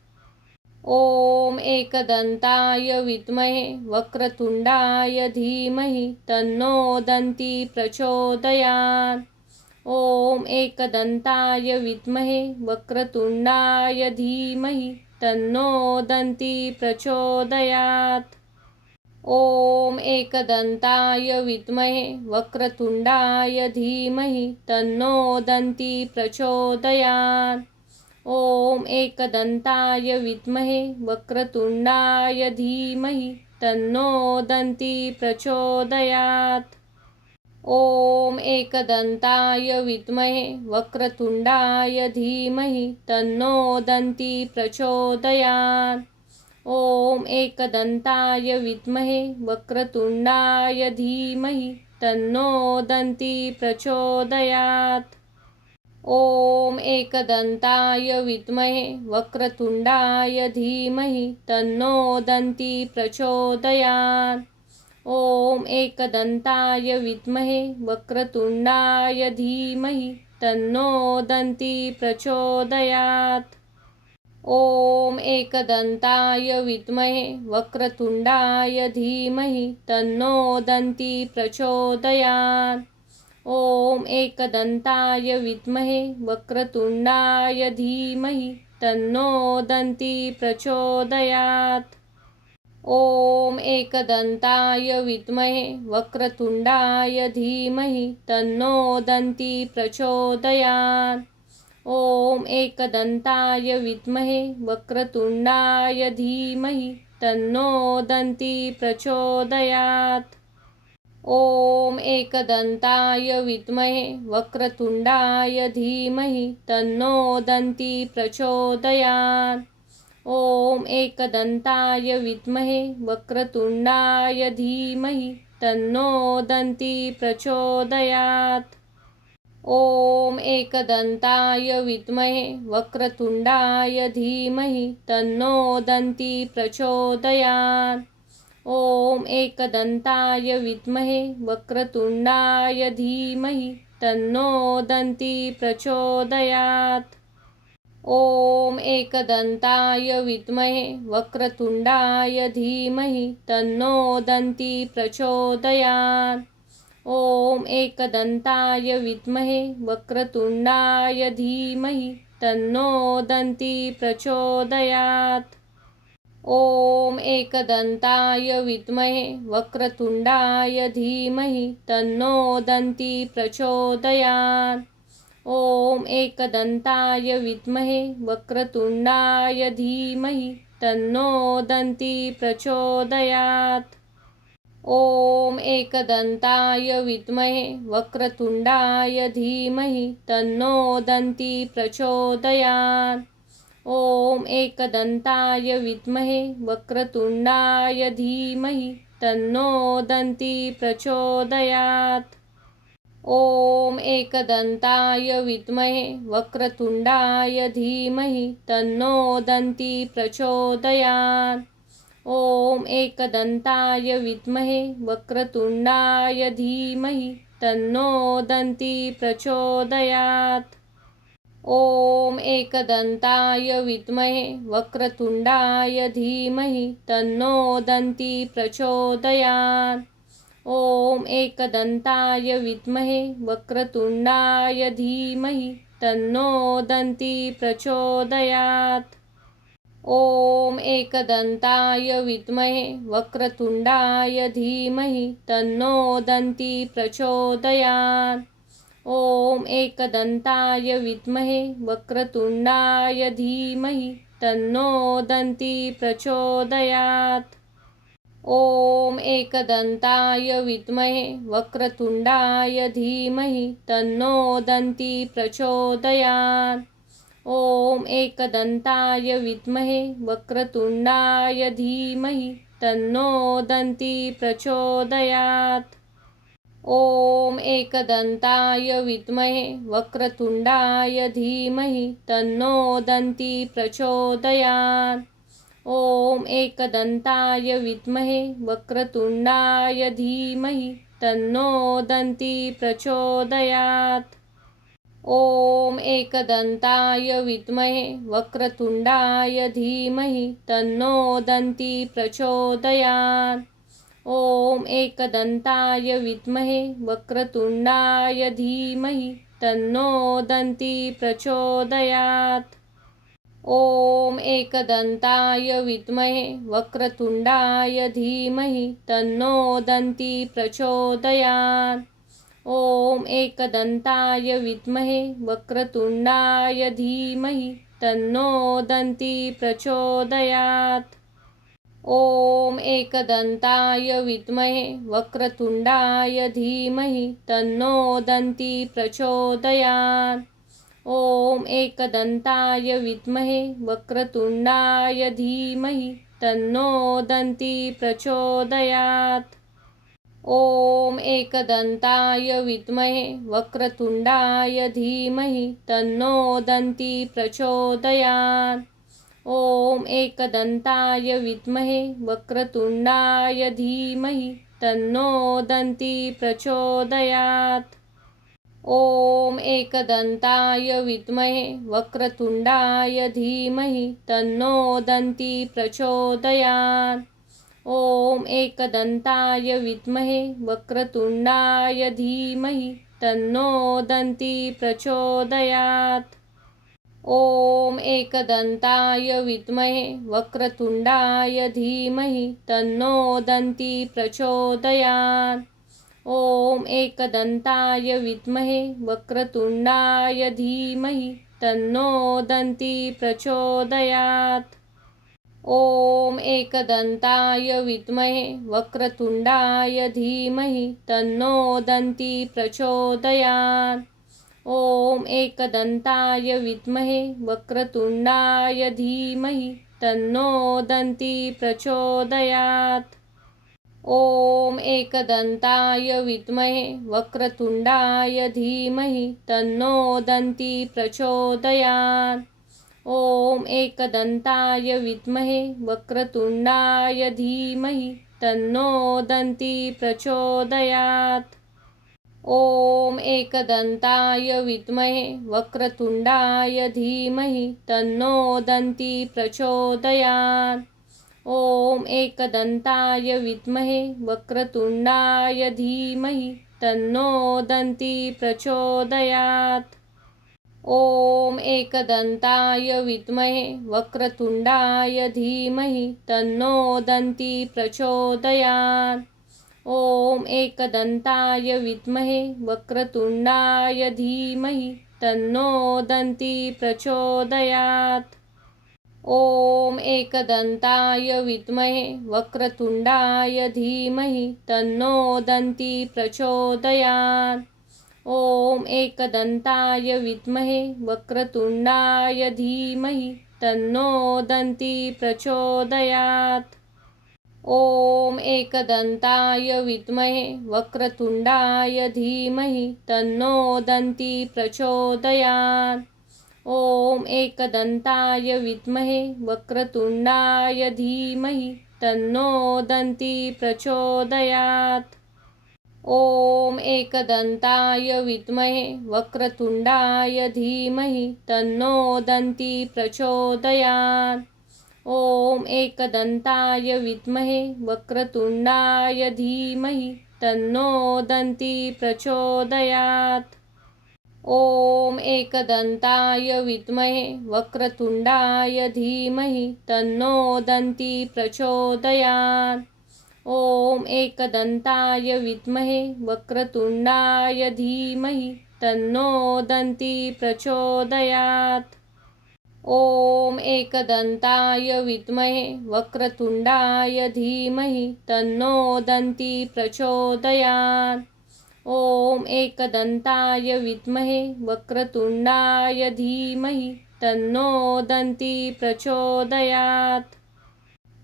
ॐ एकदन्ताय विद्महे वक्रतुण्डाय धीमहि तन्नो दन्ती प्रचोदयात्। ॐ एकदन्ताय विद्महे वक्रतुण्डाय धीमहि तन्नो दन्ती प्रचोदयात्। ॐ एकदन्ताय विद्महे वक्रतुण्डाय धीमहि तन्नो दन्ती प्रचोदयात्। ॐ एकदन्ताय विद्महे वक्रतुण्डाय धीमहि तन्नो दन्ती प्रचोदयात्। ॐ एकदन्ताय विद्महे वक्रतुण्डाय धीमहि तन्नो दन्ती प्रचोदयात्। ॐ एकदन्ताय विद्महे वक्रतुण्डाय धीमहि तन्नो दन्ती प्रचोदयात्। ॐ एकदन्ताय विद्महे वक्रतुण्डाय धीमहि तन्नो दन्ती प्रचोदयात्। ॐ एकदन्ताय विद्महे वक्रतुण्डाय धीमहि तन्नो दन्ती प्रचोदयात्। ॐ एकदन्ताय विद्महे वक्रतुण्डाय धीमहि तन्नो दन्ती प्रचोदयात्। ॐ एकदन्ताय विद्महे वक्रतुण्डाय धीमहि तन्नो दन्ती प्रचोदयात्। ॐ एकदन्ताय विद्महे वक्रतुण्डाय धीमहि तन्नो दन्ती प्रचोदयात्। ॐ एकदन्ताय विद्महे वक्रतुण्डाय धीमहि तन्नो दन्ती प्रचोदयात्। ॐ एकदन्ताय विद्महे वक्रतुण्डाय धीमहि तन्नो दन्ती प्रचोदयात्। ॐ एकदन्ताय विद्महे वक्रतुण्डाय धीमहि तन्नो दन्ती प्रचोदयात्। ॐ एकदन्ताय विद्महे वक्रतुण्डाय धीमहि तन्नो दन्ती प्रचोदयात्। ॐ एकदन्ताय विद्महे वक्रतुण्डाय धीमहि तन्नो दन्ती प्रचोदयात्। ॐ एकदन्ताय विद्महे वक्रतुण्डाय धीमहि तन्नो दन्ती प्रचोदयात्। ॐ एकदन्ताय विद्महे वक्रतुण्डाय धीमहि तन्नो दन्ती प्रचोदयात्। ॐ एकदन्ताय विद्महे वक्रतुण्डाय धीमहि तन्नो दन्ती प्रचोदयात्। ॐ एकदन्ताय विद्महे वक्रतुण्डाय धीमहि तन्नो दन्ती प्रचोदयात्। ॐ एकदन्ताय विद्महे वक्रतुण्डाय धीमहि तन्नो दन्ती प्रचोदयात्। ॐ एकदन्ताय विद्महे वक्रतुण्डाय धीमहि तन्नो दन्ती प्रचोदयात्। ॐ एकदन्ताय विद्महे वक्रतुण्डाय धीमहि तन्नो दन्ती प्रचोदयात्। ॐ एकदन्ताय विद्महे वक्रतुण्डाय धीमहि तन्नो दन्ती प्रचोदयात्। ॐ एकदन्ताय विद्महे वक्रतुण्डाय धीमहि तन्नो दन्ती प्रचोदयात्। ॐ एकदन्ताय विद्महे वक्रतुण्डाय धीमहि तन्नो दन्ती प्रचोदयात्। ॐ एकदन्ताय विद्महे वक्रतुण्डाय धीमहि तन्नो दन्ती प्रचोदयात्। ॐ एकदन्ताय विद्महे वक्रतुण्डाय धीमहि तन्नो दन्ती प्रचोदयात्। ॐ एकदन्ताय विद्महे वक्रतुण्डाय धीमहि तन्नो दन्ती प्रचोदयात्। ॐ एकदन्ताय विद्महे वक्रतुण्डाय धीमहि तन्नो दन्ती प्रचोदयात्। ॐ एकदन्ताय विद्महे वक्रतुण्डाय धीमहि तन्नो दन्ती प्रचोदयात्। ॐ एकदन्ताय विद्महे वक्रतुण्डाय धीमहि तन्नो दन्ती प्रचोदयात्। ॐ एकदन्ताय विद्महे वक्रतुण्डाय धीमहि तन्नो दन्ती प्रचोदयात्। ॐ एकदन्ताय विद्महे वक्रतुण्डाय धीमहि तन्नो दन्ती प्रचोदयात्। ॐ एकदन्ताय विद्महे वक्रतुण्डाय धीमहि तन्नो दन्ती प्रचोदयात्। ॐ एकदन्ताय विद्महे वक्रतुण्डाय धीमहि तन्नो दन्ती प्रचोदयात्। ॐ एकदन्ताय विद्महे वक्रतुण्डाय धीमहि तन्नो दन्ती प्रचोदयात्। ॐ एकदन्ताय विद्महे वक्रतुण्डाय धीमहि तन्नो दन्ती प्रचोदयात्। ॐ एकदन्ताय विद्महे वक्रतुण्डाय धीमहि तन्नो दन्ती प्रचोदयात्। ॐ एकदन्ताय विद्महे वक्रतुण्डाय धीमहि तन्नो दन्ती प्रचोदयात्। ॐ एकदन्ताय विद्महे वक्रतुण्डाय धीमहि तन्नो दन्ती प्रचोदयात्। ॐ एकदन्ताय विद्महे वक्रतुण्डाय धीमहि तन्नो दन्ती प्रचोदयात्। ॐ एकदन्ताय विद्महे वक्रतुण्डाय धीमहि तन्नो दन्ती प्रचोदयात्। ॐ एकदन्ताय विद्महे वक्रतुण्डाय धीमहि तन्नो दन्ती प्रचोदयात्। ॐ एकदन्ताय विद्महे वक्रतुण्डाय धीमहि तन्नो दन्ती प्रचोदयात्। ॐ एकदन्ताय विद्महे वक्रतुण्डाय धीमहि तन्नो दन्ती प्रचोदयात्। ॐ एकदन्ताय विद्महे वक्रतुण्डाय धीमहि तन्नो दन्ती प्रचोदयात्। ॐ एकदन्ताय विद्महे वक्रतुण्डाय धीमहि तन्नो दन्ती प्रचोदयात्। ॐ एकदन्ताय विद्महे वक्रतुण्डाय धीमहि तन्नो दन्ती प्रचोदयात्। ॐ एकदन्ताय विद्महे वक्रतुण्डाय धीमहि तन्नो दन्ती प्रचोदयात्। ॐ एकदन्ताय विद्महे वक्रतुण्डाय धीमहि तन्नो दन्ती प्रचोदयात्। ॐ एकदन्ताय विद्महे वक्रतुण्डाय धीमहि तन्नो दन्ती प्रचोदयात्। ॐ एकदन्ताय विद्महे वक्रतुण्डाय धीमहि तन्नो दन्ती प्रचोदयात्। ॐ एकदन्ताय विद्महे वक्रतुण्डाय धीमहि तन्नो दन्ती प्रचोदयात्। ॐ एकदन्ताय विद्महे वक्रतुण्डाय धीमहि तन्नो दन्ती प्रचोदयात्। ॐ एकदन्ताय विद्महे वक्रतुण्डाय धीमहि तन्नो दन्ती प्रचोदयात्। ॐ एकदन्ताय विद्महे वक्रतुण्डाय धीमहि तन्नो दन्ती प्रचोदयात्। ॐ एकदन्ताय विद्महे वक्रतुण्डाय धीमहि तन्नो दन्ती प्रचोदयात्। ॐ एकदन्ताय विद्महे वक्रतुण्डाय धीमहि तन्नो दन्ती प्रचोदयात्। ॐ एकदन्ताय विद्महे वक्रतुण्डाय धीमहि तन्नो दन्ती प्रचोदयात्। ॐ एकदन्ताय विद्महे वक्रतुण्डाय धीमहि तन्नो दन्ती प्रचोदयात्। ॐ एकदन्ताय विद्महे वक्रतुण्डाय धीमहि तन्नो दन्ती प्रचोदयात्।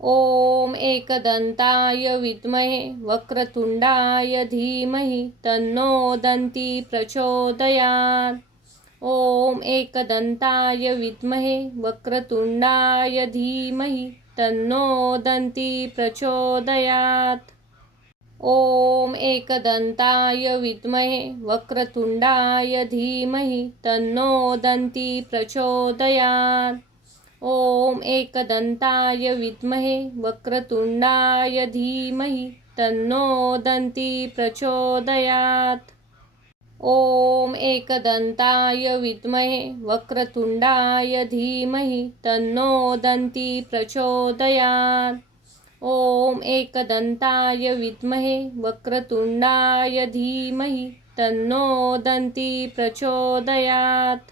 ॐ एकदन्ताय विद्महे वक्रतुण्डाय धीमहि तन्नो दन्ती प्रचोदयात्। ॐ एकदन्ताय विद्महे वक्रतुण्डाय धीमहि तन्नो दन्ती प्रचोदयात्। ॐ एकदन्ताय विद्महे वक्रतुण्डाय धीमहि तन्नो दन्ती प्रचोदयात्। ॐ एकदन्ताय विद्महे वक्रतुण्डाय धीमहि तन्नो दन्ती प्रचोदयात्। ॐ एकदन्ताय विद्महे वक्रतुण्डाय धीमहि तन्नो दन्ती प्रचोदयात्। ॐ एकदन्ताय विद्महे वक्रतुण्डाय धीमहि तन्नो दन्ती प्रचोदयात्।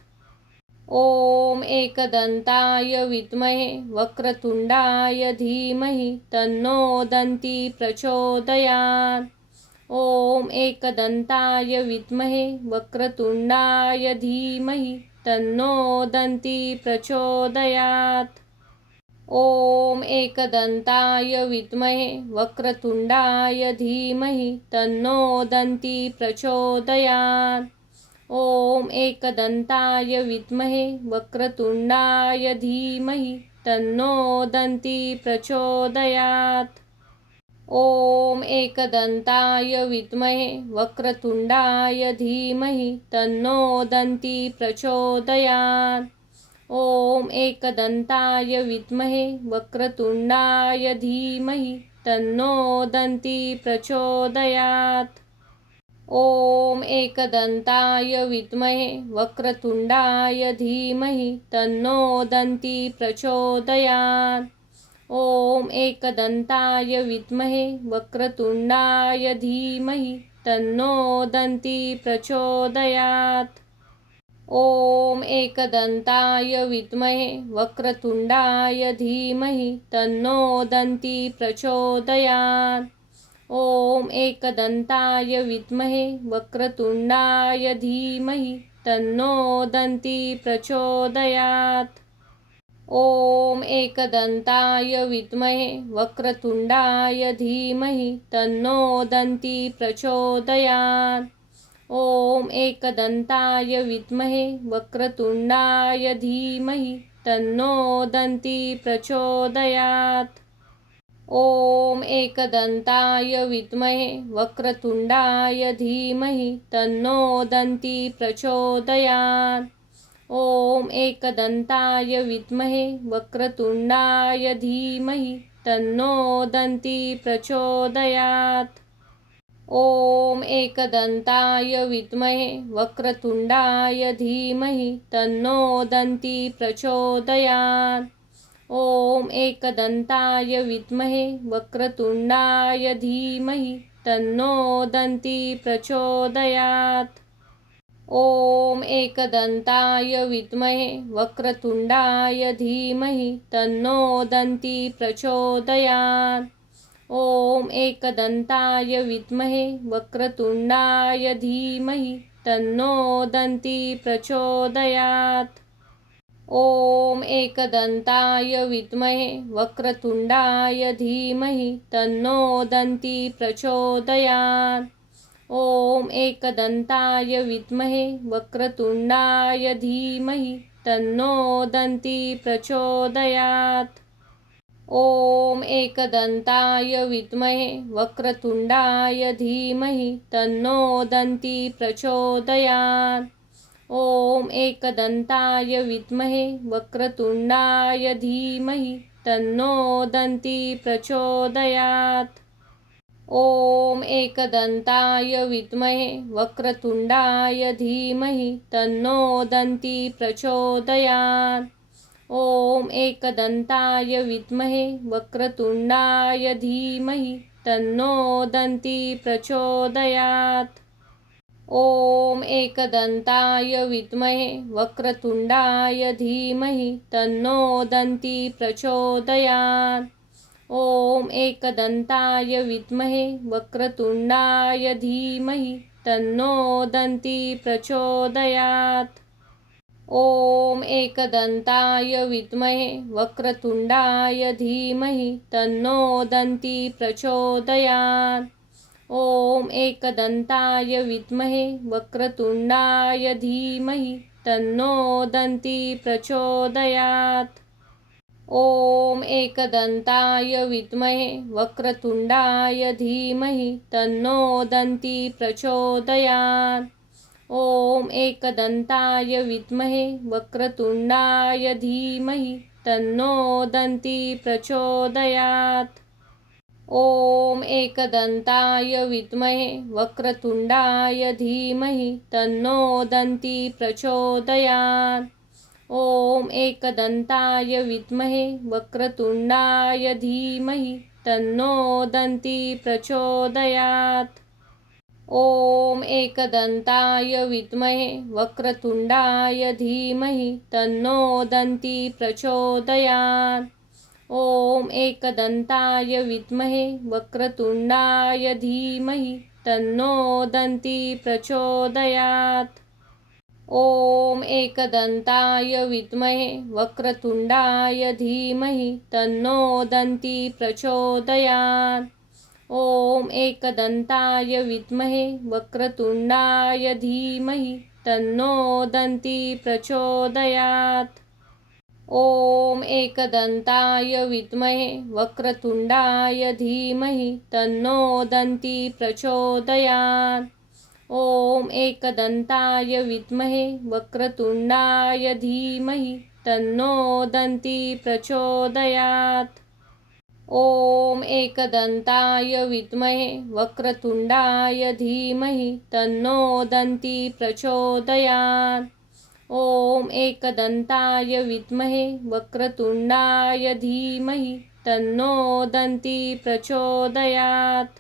ॐ एकदन्ताय विद्महे वक्रतुण्डाय धीमहि तन्नो दन्ती प्रचोदयात्। ॐ एकदन्ताय विद्महे वक्रतुण्डाय धीमहि तन्नो दन्ती प्रचोदयात्। ॐ एकदन्ताय विद्महे वक्रतुण्डाय धीमहि तन्नो दन्ती प्रचोदयात्। ॐ एकदन्ताय विद्महे वक्रतुण्डाय धीमहि तन्नो दन्ती प्रचोदयात्। ॐ एकदन्ताय विद्महे वक्रतुण्डाय धीमहि तन्नो दन्ती प्रचोदयात्। ॐ एकदन्ताय विद्महे वक्रतुण्डाय धीमहि तन्नो दन्ती प्रचोदयात्। ॐ एकदन्ताय विद्महे वक्रतुण्डाय धीमहि तन्नो दन्ती प्रचोदयात्। ॐ एकदन्ताय विद्महे वक्रतुण्डाय धीमहि तन्नो दन्ती प्रचोदयात्। ॐ एकदन्ताय विद्महे वक्रतुण्डाय धीमहि तन्नो दन्ती प्रचोदयात्। ॐ एकदन्ताय विद्महे वक्रतुण्डाय धीमहि तन्नो दन्ती प्रचोदयात्। ॐ एकदन्ताय विद्महे वक्रतुण्डाय धीमहि तन्नो दन्ती प्रचोदयात्। ॐ एकदन्ताय विद्महे वक्रतुण्डाय धीमहि तन्नो दन्ती प्रचोदयात्। ॐ एकदन्ताय विद्महे वक्रतुण्डाय धीमहि तन्नो दन्ती प्रचोदयात्। ॐ एकदन्ताय विद्महे वक्रतुण्डाय धीमहि तन्नो दन्ती प्रचोदयात्। ॐ एकदन्ताय विद्महे वक्रतुण्डाय धीमहि तन्नो दन्ती प्रचोदयात्। ॐ एकदन्ताय विद्महे वक्रतुण्डाय धीमहि तन्नो दन्ती प्रचोदयात्। ॐ एकदन्ताय विद्महे वक्रतुण्डाय धीमहि तन्नो दन्ती प्रचोदयात्। ॐ एकदन्ताय विद्महे वक्रतुण्डाय धीमहि तन्नो दन्ती प्रचोदयात्। ॐ एकदन्ताय विद्महे वक्रतुण्डाय धीमहि तन्नो दन्ती प्रचोदयात्। ॐ एकदन्ताय विद्महे वक्रतुण्डाय धीमहि तन्नो दन्ती प्रचोदयात्। ॐ एकदन्ताय विद्महे वक्रतुण्डाय धीमहि तन्नो दन्ती प्रचोदयात्। ॐ एकदन्ताय विद्महे वक्रतुण्डाय धीमहि तन्नो दन्ती प्रचोदयात्। ॐ एकदन्ताय विद्महे वक्रतुण्डाय धीमहि तन्नो दन्ती प्रचोदयात्। ॐ एकदन्ताय विद्महे वक्रतुण्डाय धीमहि तन्नो दन्ती प्रचोदयात्। ॐ एकदन्ताय विद्महे वक्रतुण्डाय धीमहि तन्नो दन्ती प्रचोदयात्। ॐ एकदन्ताय विद्महे वक्रतुण्डाय धीमहि तन्नो दन्ती प्रचोदयात्। ॐ एकदन्ताय विद्महे वक्रतुण्डाय धीमहि तन्नो दन्ती प्रचोदयात्। ॐ एकदन्ताय विद्महे वक्रतुण्डाय धीमहि तन्नो दन्ती प्रचोदयात्। ॐ एकदन्ताय विद्महे वक्रतुण्डाय धीमहि तन्नो दन्ती प्रचोदयात्। ॐ एकदन्ताय विद्महे वक्रतुण्डाय धीमहि तन्नो दन्ती प्रचोदयात्। ॐ एकदन्ताय विद्महे वक्रतुण्डाय धीमहि तन्नो दन्ती प्रचोदयात्। ॐ एकदन्ताय विद्महे वक्रतुण्डाय धीमहि तन्नो दन्ती प्रचोदयात्। ॐ एकदन्ताय विद्महे वक्रतुण्डाय धीमहि तन्नो दन्ती प्रचोदयात्। ॐ एकदन्ताय विद्महे वक्रतुण्डाय धीमहि तन्नो दन्ती प्रचोदयात्। ॐ एकदन्ताय विद्महे वक्रतुण्डाय धीमहि तन्नो दन्ती प्रचोदयात्। ॐ एकदन्ताय विद्महे वक्रतुण्डाय धीमहि तन्नो दन्ती प्रचोदयात्। ॐ एकदन्ताय विद्महे वक्रतुण्डाय धीमहि तन्नो दन्ती प्रचोदयात्। ॐ एकदन्ताय विद्महे वक्रतुण्डाय धीमहि तन्नो दन्ती प्रचोदयात्। ॐ एकदन्ताय विद्महे वक्रतुण्डाय धीमहि तन्नो दन्ती प्रचोदयात्। ॐ एकदन्ताय विद्महे वक्रतुण्डाय धीमहि तन्नो दन्ती प्रचोदयात्।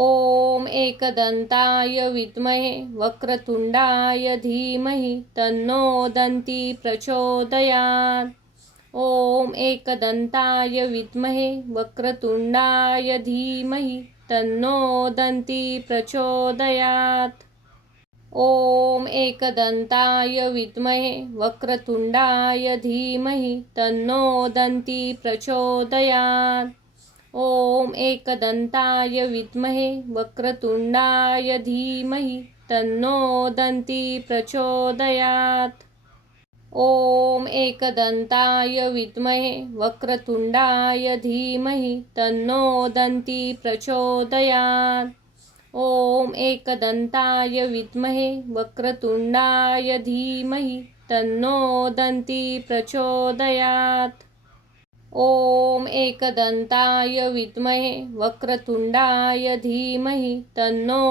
ॐ एकदन्ताय विद्महे वक्रतुण्डाय धीमहि तन्नो दन्ती प्रचोदयात्। ॐ एकदन्ताय विद्महे वक्रतुण्डाय धीमहि तन्नो दन्ती प्रचोदयात्। ॐ एकदन्ताय विद्महे वक्रतुण्डाय धीमहि तन्नो दन्ती प्रचोदयात्। ॐ एकदन्ताय विद्महे वक्रतुण्डाय धीमहि तन्नो दन्ती प्रचोदयात्। ॐ एकदन्ताय विद्महे वक्रतुण्डाय धीमहि तन्नो दन्ती प्रचोदयात्। ॐ एकदन्ताय विद्महे वक्रतुण्डाय धीमहि तन्नो दन्ती प्रचोदयात्। ॐ एकदन्ताय विद्महे वक्रतुण्डाय धीमहि तन्नो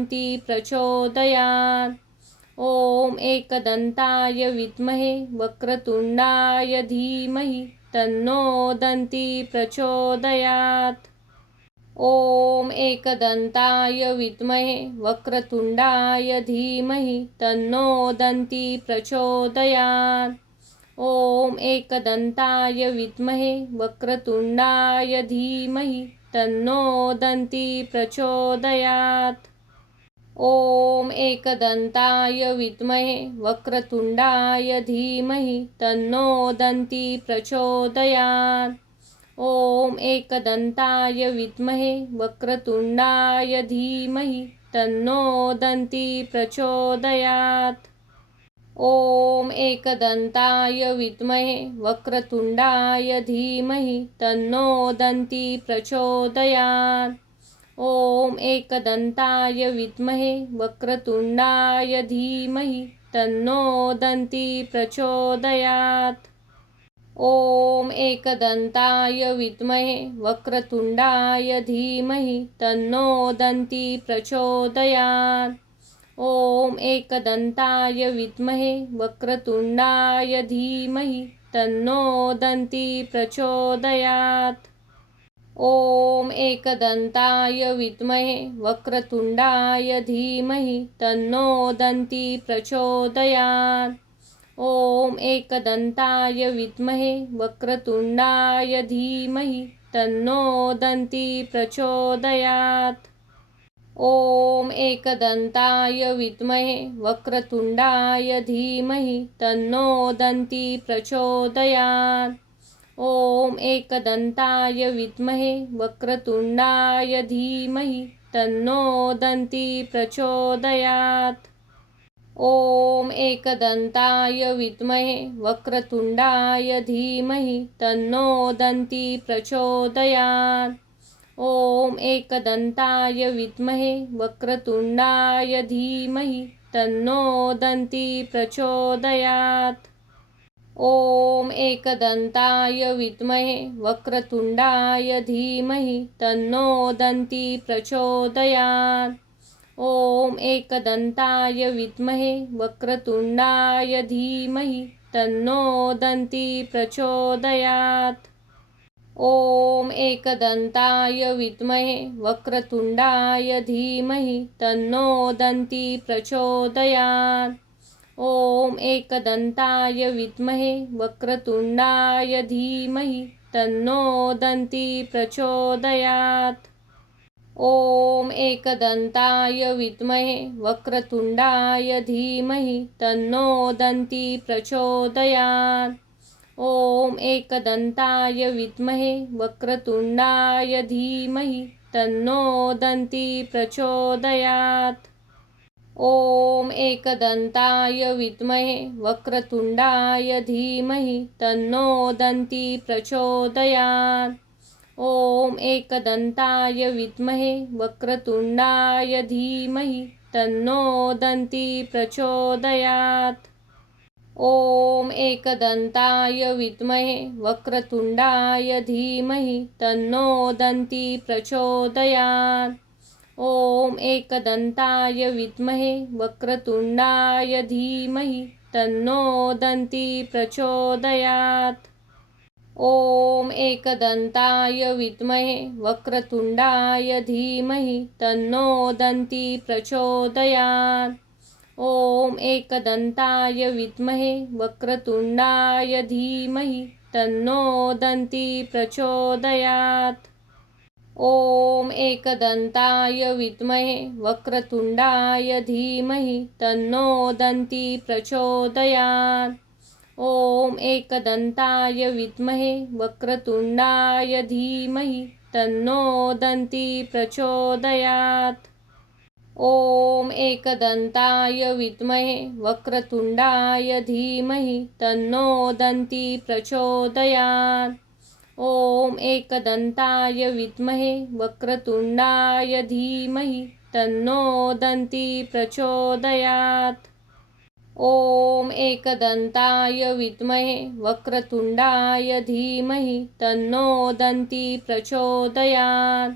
दन्ती प्रचोदयात्। ॐ एकदन्ताय विद्महे वक्रतुण्डाय धीमहि तन्नो दन्ती प्रचोदयात्। ॐ एकदन्ताय विद्महे वक्रतुण्डाय धीमहि तन्नो दन्ती प्रचोदयात्। ॐ एकदन्ताय विद्महे वक्रतुण्डाय धीमहि तन्नो दन्ती प्रचोदयात्। ॐ एकदन्ताय विद्महे वक्रतुण्डाय धीमहि तन्नो दन्ती प्रचोदयात्। ॐ एकदन्ताय विद्महे वक्रतुण्डाय धीमहि तन्नो दन्ती प्रचोदयात्। ॐ एकदन्ताय विद्महे वक्रतुण्डाय धीमहि तन्नो दन्ती प्रचोदयात्। ॐ एकदन्ताय विद्महे वक्रतुण्डाय धीमहि तन्नो दन्ती प्रचोदयात्। ॐ एकदन्ताय विद्महे वक्रतुण्डाय धीमहि तन्नो दन्ती प्रचोदयात्। ॐ एकदन्ताय विद्महे वक्रतुण्डाय धीमहि तन्नो दन्ती प्रचोदयात्। ॐ एकदन्ताय विद्महे वक्रतुण्डाय धीमहि तन्नो दन्ती प्रचोदयात्। ॐ एकदन्ताय विद्महे वक्रतुण्डाय धीमहि तन्नो दन्ती प्रचोदयात्। ॐ एकदन्ताय विद्महे वक्रतुण्डाय धीमहि तन्नो दन्ती प्रचोदयात्। ॐ एकदन्ताय विद्महे वक्रतुण्डाय धीमहि तन्नो दन्ती प्रचोदयात्। ॐ एकदन्ताय विद्महे वक्रतुण्डाय धीमहि तन्नो दन्ती प्रचोदयात्। ॐ एकदन्ताय विद्महे वक्रतुण्डाय धीमहि तन्नो दन्ती प्रचोदयात्। ॐ एकदन्ताय विद्महे वक्रतुण्डाय धीमहि तन्नो दन्ती प्रचोदयात्। ॐ एकदन्ताय विद्महे वक्रतुण्डाय धीमहि तन्नो दन्ती प्रचोदयात्। ॐ एकदन्ताय विद्महे वक्रतुण्डाय धीमहि तन्नो दन्ती प्रचोदयात्। ॐ एकदन्ताय विद्महे वक्रतुण्डाय धीमहि तन्नो दन्ती प्रचोदयात्। ॐ एकदन्ताय विद्महे वक्रतुण्डाय धीमहि तन्नो दन्ती प्रचोदयात्। ॐ एकदन्ताय विद्महे वक्रतुण्डाय धीमहि तन्नो दन्ती प्रचोदयात्। ॐ एकदन्ताय विद्महे वक्रतुण्डाय धीमहि तन्नो दन्ती प्रचोदयात्। ॐ एकदन्ताय विद्महे वक्रतुण्डाय धीमहि तन्नो दन्ती प्रचोदयात्। ॐ एकदन्ताय विद्महे वक्रतुण्डाय धीमहि तन्नो दन्ती प्रचोदयात्। ॐ एकदन्ताय विद्महे वक्रतुण्डाय धीमहि तन्नो दन्ती प्रचोदयात्। ॐ एकदन्ताय विद्महे वक्रतुण्डाय धीमहि तन्नो दन्ती प्रचोदयात्। ॐ एकदन्ताय विद्महे वक्रतुण्डाय धीमहि तन्नो दन्ती प्रचोदयात्। ॐ एकदन्ताय विद्महे वक्रतुण्डाय धीमहि तन्नो दन्ती प्रचोदयात्। ॐ एकदन्ताय विद्महे वक्रतुण्डाय धीमहि तन्नो दन्ती प्रचोदयात्। ॐ एकदन्ताय विद्महे वक्रतुण्डाय धीमहि तन्नो दन्ती प्रचोदयात्। ॐ एकदन्ताय विद्महे वक्रतुण्डाय धीमहि तन्नो दन्ती प्रचोदयात्। ॐ एकदन्ताय विद्महे वक्रतुण्डाय धीमहि तन्नो दन्ती प्रचोदयात्।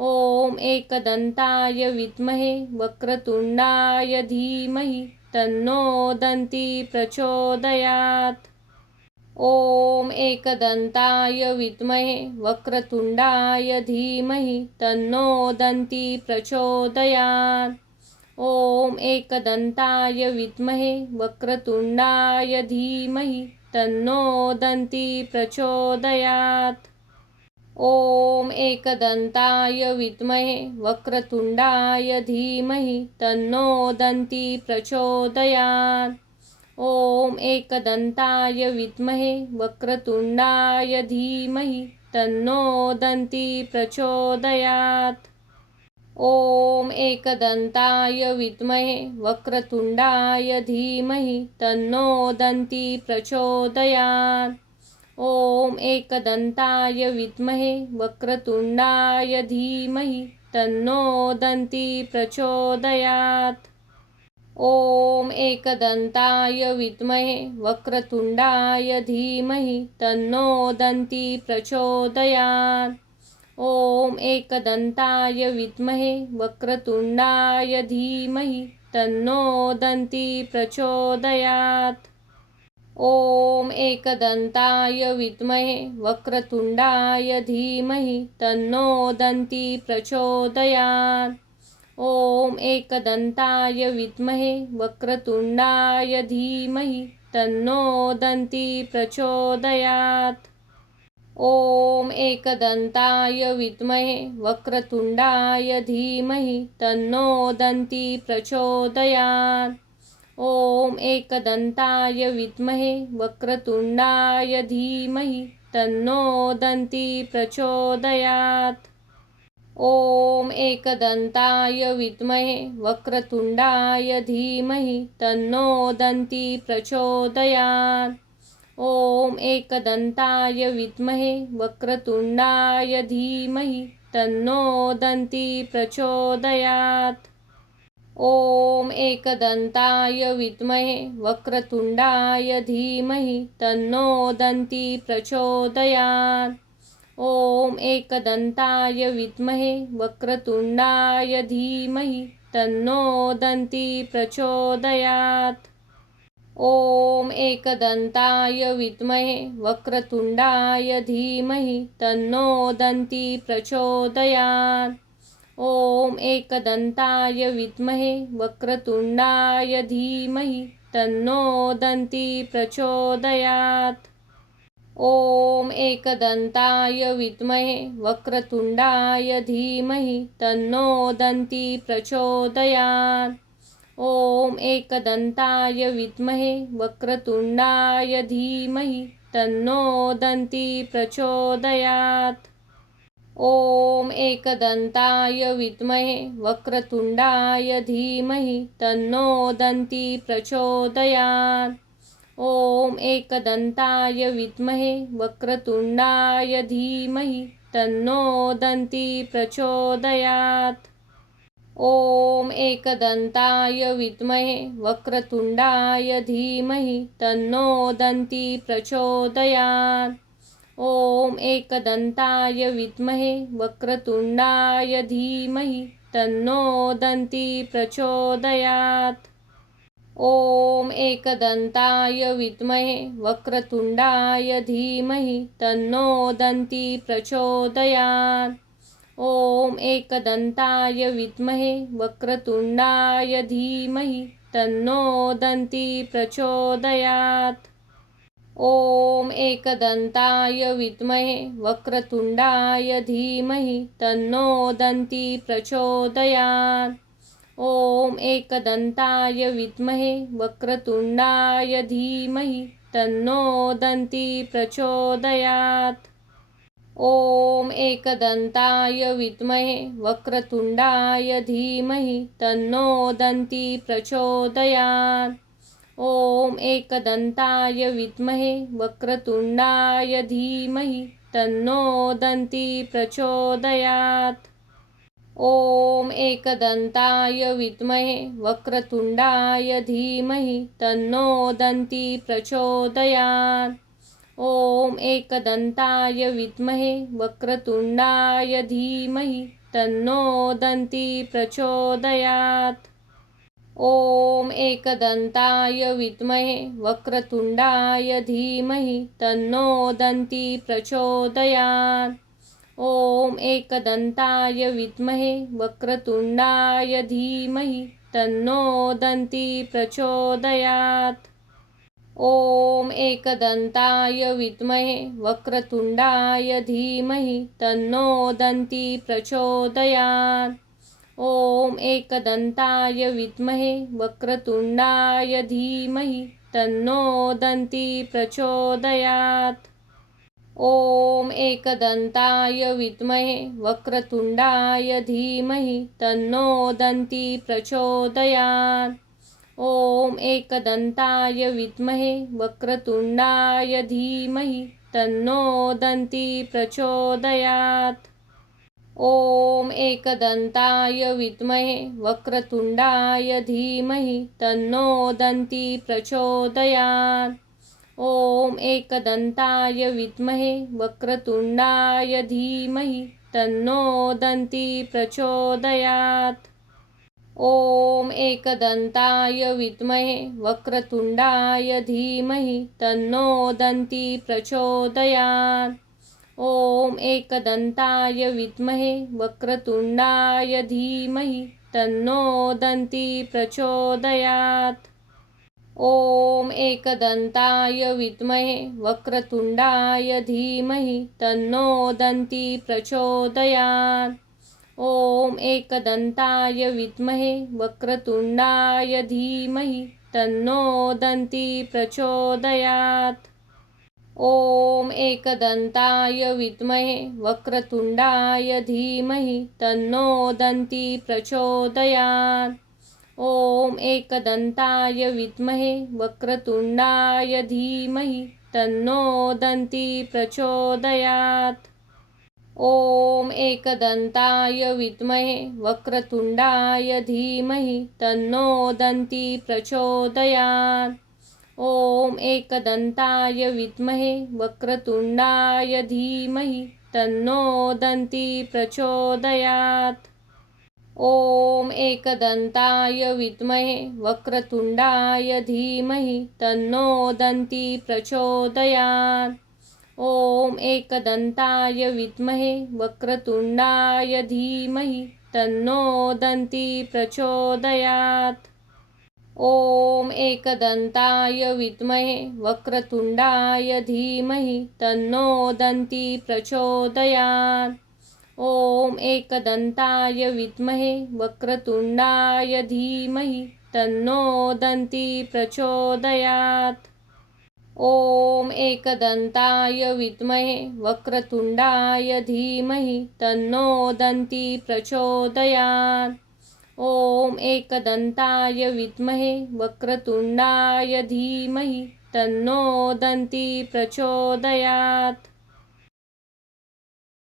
ॐ एकदन्ताय विद्महे वक्रतुण्डाय धीमहि तन्नो दन्ती प्रचोदयात्। ॐ एकदन्ताय विद्महे वक्रतुण्डाय धीमहि तन्नो दन्ती प्रचोदयात्। ॐ एकदन्ताय विद्महे वक्रतुण्डाय धीमहि तन्नो दन्ती प्रचोदयात्। ॐ एकदन्ताय विद्महे वक्रतुण्डाय धीमहि तन्नो दन्ती प्रचोदयात्। ॐ एकदन्ताय विद्महे वक्रतुण्डाय धीमहि तन्नो दन्ती प्रचोदयात्। ॐ एकदन्ताय विद्महे वक्रतुण्डाय धीमहि तन्नो दन्ती प्रचोदयात्। ॐ एकदन्ताय विद्महे वक्रतुण्डाय धीमहि तन्नो दन्ती प्रचोदयात्। ॐ एकदन्ताय विद्महे वक्रतुण्डाय धीमहि तन्नो दन्ती प्रचोदयात्। ॐ एकदन्ताय विद्महे वक्रतुण्डाय धीमहि तन्नो दन्ती प्रचोदयात्। ॐ एकदन्ताय विद्महे वक्रतुण्डाय धीमहि तन्नो दन्ती प्रचोदयात्। ॐ एकदन्ताय विद्महे वक्रतुण्डाय धीमहि तन्नो दन्ती प्रचोदयात्। ॐ एकदन्ताय विद्महे वक्रतुण्डाय धीमहि तन्नो दन्ती प्रचोदयात्। ॐ एकदन्ताय विद्महे वक्रतुण्डाय धीमहि तन्नो दन्ती प्रचोदयात्। ॐ एकदन्ताय विद्महे वक्रतुण्डाय धीमहि तन्नो दन्ती प्रचोदयात्। ॐ एकदन्ताय विद्महे वक्रतुण्डाय धीमहि तन्नो दन्ती प्रचोदयात्। ॐ एकदन्ताय विद्महे वक्रतुण्डाय धीमहि तन्नो दन्ती प्रचोदयात्। ॐ एकदन्ताय विद्महे वक्रतुण्डाय धीमहि तन्नो दन्ती प्रचोदयात्। ॐ एकदन्ताय विद्महे वक्रतुण्डाय धीमहि तन्नो दन्ती प्रचोदयात्। ॐ एकदन्ताय विद्महे वक्रतुण्डाय धीमहि तन्नो दन्ती प्रचोदयात्। ॐ एकदन्ताय विद्महे वक्रतुण्डाय धीमहि तन्नो दन्ती प्रचोदयात्। ॐ एकदन्ताय विद्महे वक्रतुण्डाय धीमहि तन्नो दन्ती प्रचोदयात्। ॐ एकदन्ताय विद्महे वक्रतुण्डाय धीमहि तन्नो दन्ती प्रचोदयात्। ॐ एकदन्ताय विद्महे वक्रतुण्डाय धीमहि तन्नो दन्ती प्रचोदयात्। ॐ एकदन्ताय विद्महे वक्रतुण्डाय धीमहि तन्नो दन्ती प्रचोदयात्। ॐ एकदन्ताय विद्महे वक्रतुण्डाय धीमहि तन्नो दन्ती प्रचोदयात्। ॐ एकदन्ताय विद्महे वक्रतुण्डाय धीमहि तन्नो दन्ती प्रचोदयात्। ॐ एकदन्ताय विद्महे वक्रतुण्डाय धीमहि तन्नो दन्ती प्रचोदयात्। ॐ एकदन्ताय विद्महे वक्रतुण्डाय धीमहि तन्नो दन्ती प्रचोदयात्। ॐ एकदन्ताय विद्महे वक्रतुण्डाय धीमहि तन्नो दन्ती प्रचोदयात्। ॐ एकदन्ताय विद्महे वक्रतुण्डाय धीमहि तन्नो दन्ती प्रचोदयात्। ॐ एकदन्ताय विद्महे वक्रतुण्डाय धीमहि तन्नो दन्ती प्रचोदयात्। ॐ एकदन्ताय विद्महे वक्रतुण्डाय धीमहि तन्नो दन्ती प्रचोदयात्। ॐ एकदन्ताय विद्महे वक्रतुण्डाय धीमहि तन्नो दन्ती प्रचोदयात्। ॐ एकदन्ताय विद्महे वक्रतुण्डाय धीमहि तन्नो दन्ती प्रचोदयात्। ॐ एकदन्ताय विद्महे वक्रतुण्डाय धीमहि तन्नो दन्ती प्रचोदयात्। ॐ एकदन्ताय विद्महे वक्रतुण्डाय धीमहि तन्नो दन्ती प्रचोदयात्। ॐ एकदन्ताय विद्महे वक्रतुण्डाय धीमहि तन्नो दन्ती प्रचोदयात्। ॐ एकदन्ताय विद्महे वक्रतुण्डाय धीमहि तन्नो दन्ती प्रचोदयात्। ॐ एकदन्ताय विद्महे वक्रतुण्डाय धीमहि तन्नो दन्ती प्रचोदयात्। ॐ एकदन्ताय विद्महे वक्रतुण्डाय धीमहि तन्नो दन्ती प्रचोदयात्। ॐ एकदन्ताय विद्महे वक्रतुण्डाय धीमहि तन्नो दन्ती प्रचोदयात्। ॐ एकदन्ताय विद्महे वक्रतुण्डाय धीमहि तन्नो दन्ती प्रचोदयात्। ॐ एकदन्ताय विद्महे वक्रतुण्डाय धीमहि तन्नो दन्ती प्रचोदयात्। ॐ एकदन्ताय विद्महे वक्रतुण्डाय धीमहि तन्नो दन्ती प्रचोदयात्। ॐ एकदन्ताय विद्महे वक्रतुण्डाय धीमहि तन्नो दन्ती प्रचोदयात्। ॐ एकदन्ताय विद्महे वक्रतुण्डाय धीमहि तन्नो दन्ती प्रचोदयात्। ॐ एकदन्ताय विद्महे वक्रतुण्डाय धीमहि तन्नो दन्ती प्रचोदयात्। ॐ एकदन्ताय विद्महे वक्रतुण्डाय धीमहि तन्नो दन्ती प्रचोदयात्। ॐ एकदन्ताय विद्महे वक्रतुण्डाय धीमहि तन्नो दन्ती प्रचोदयात्। ॐ एकदन्ताय विद्महे वक्रतुण्डाय धीमहि तन्नो दन्ती प्रचोदयात्। ॐ एकदन्ताय विद्महे वक्रतुण्डाय धीमहि तन्नो दन्ती प्रचोदयात्। ॐ एकदन्ताय विद्महे वक्रतुण्डाय धीमहि तन्नो दन्ती प्रचोदयात्। ॐ एकदन्ताय विद्महे वक्रतुण्डाय धीमहि तन्नो दन्ती प्रचोदयात्। ॐ एकदन्ताय विद्महे वक्रतुण्डाय धीमहि तन्नो दन्ती प्रचोदयात्। ॐ एकदन्ताय विद्महे वक्रतुण्डाय धीमहि तन्नो दन्ती प्रचोदयात्।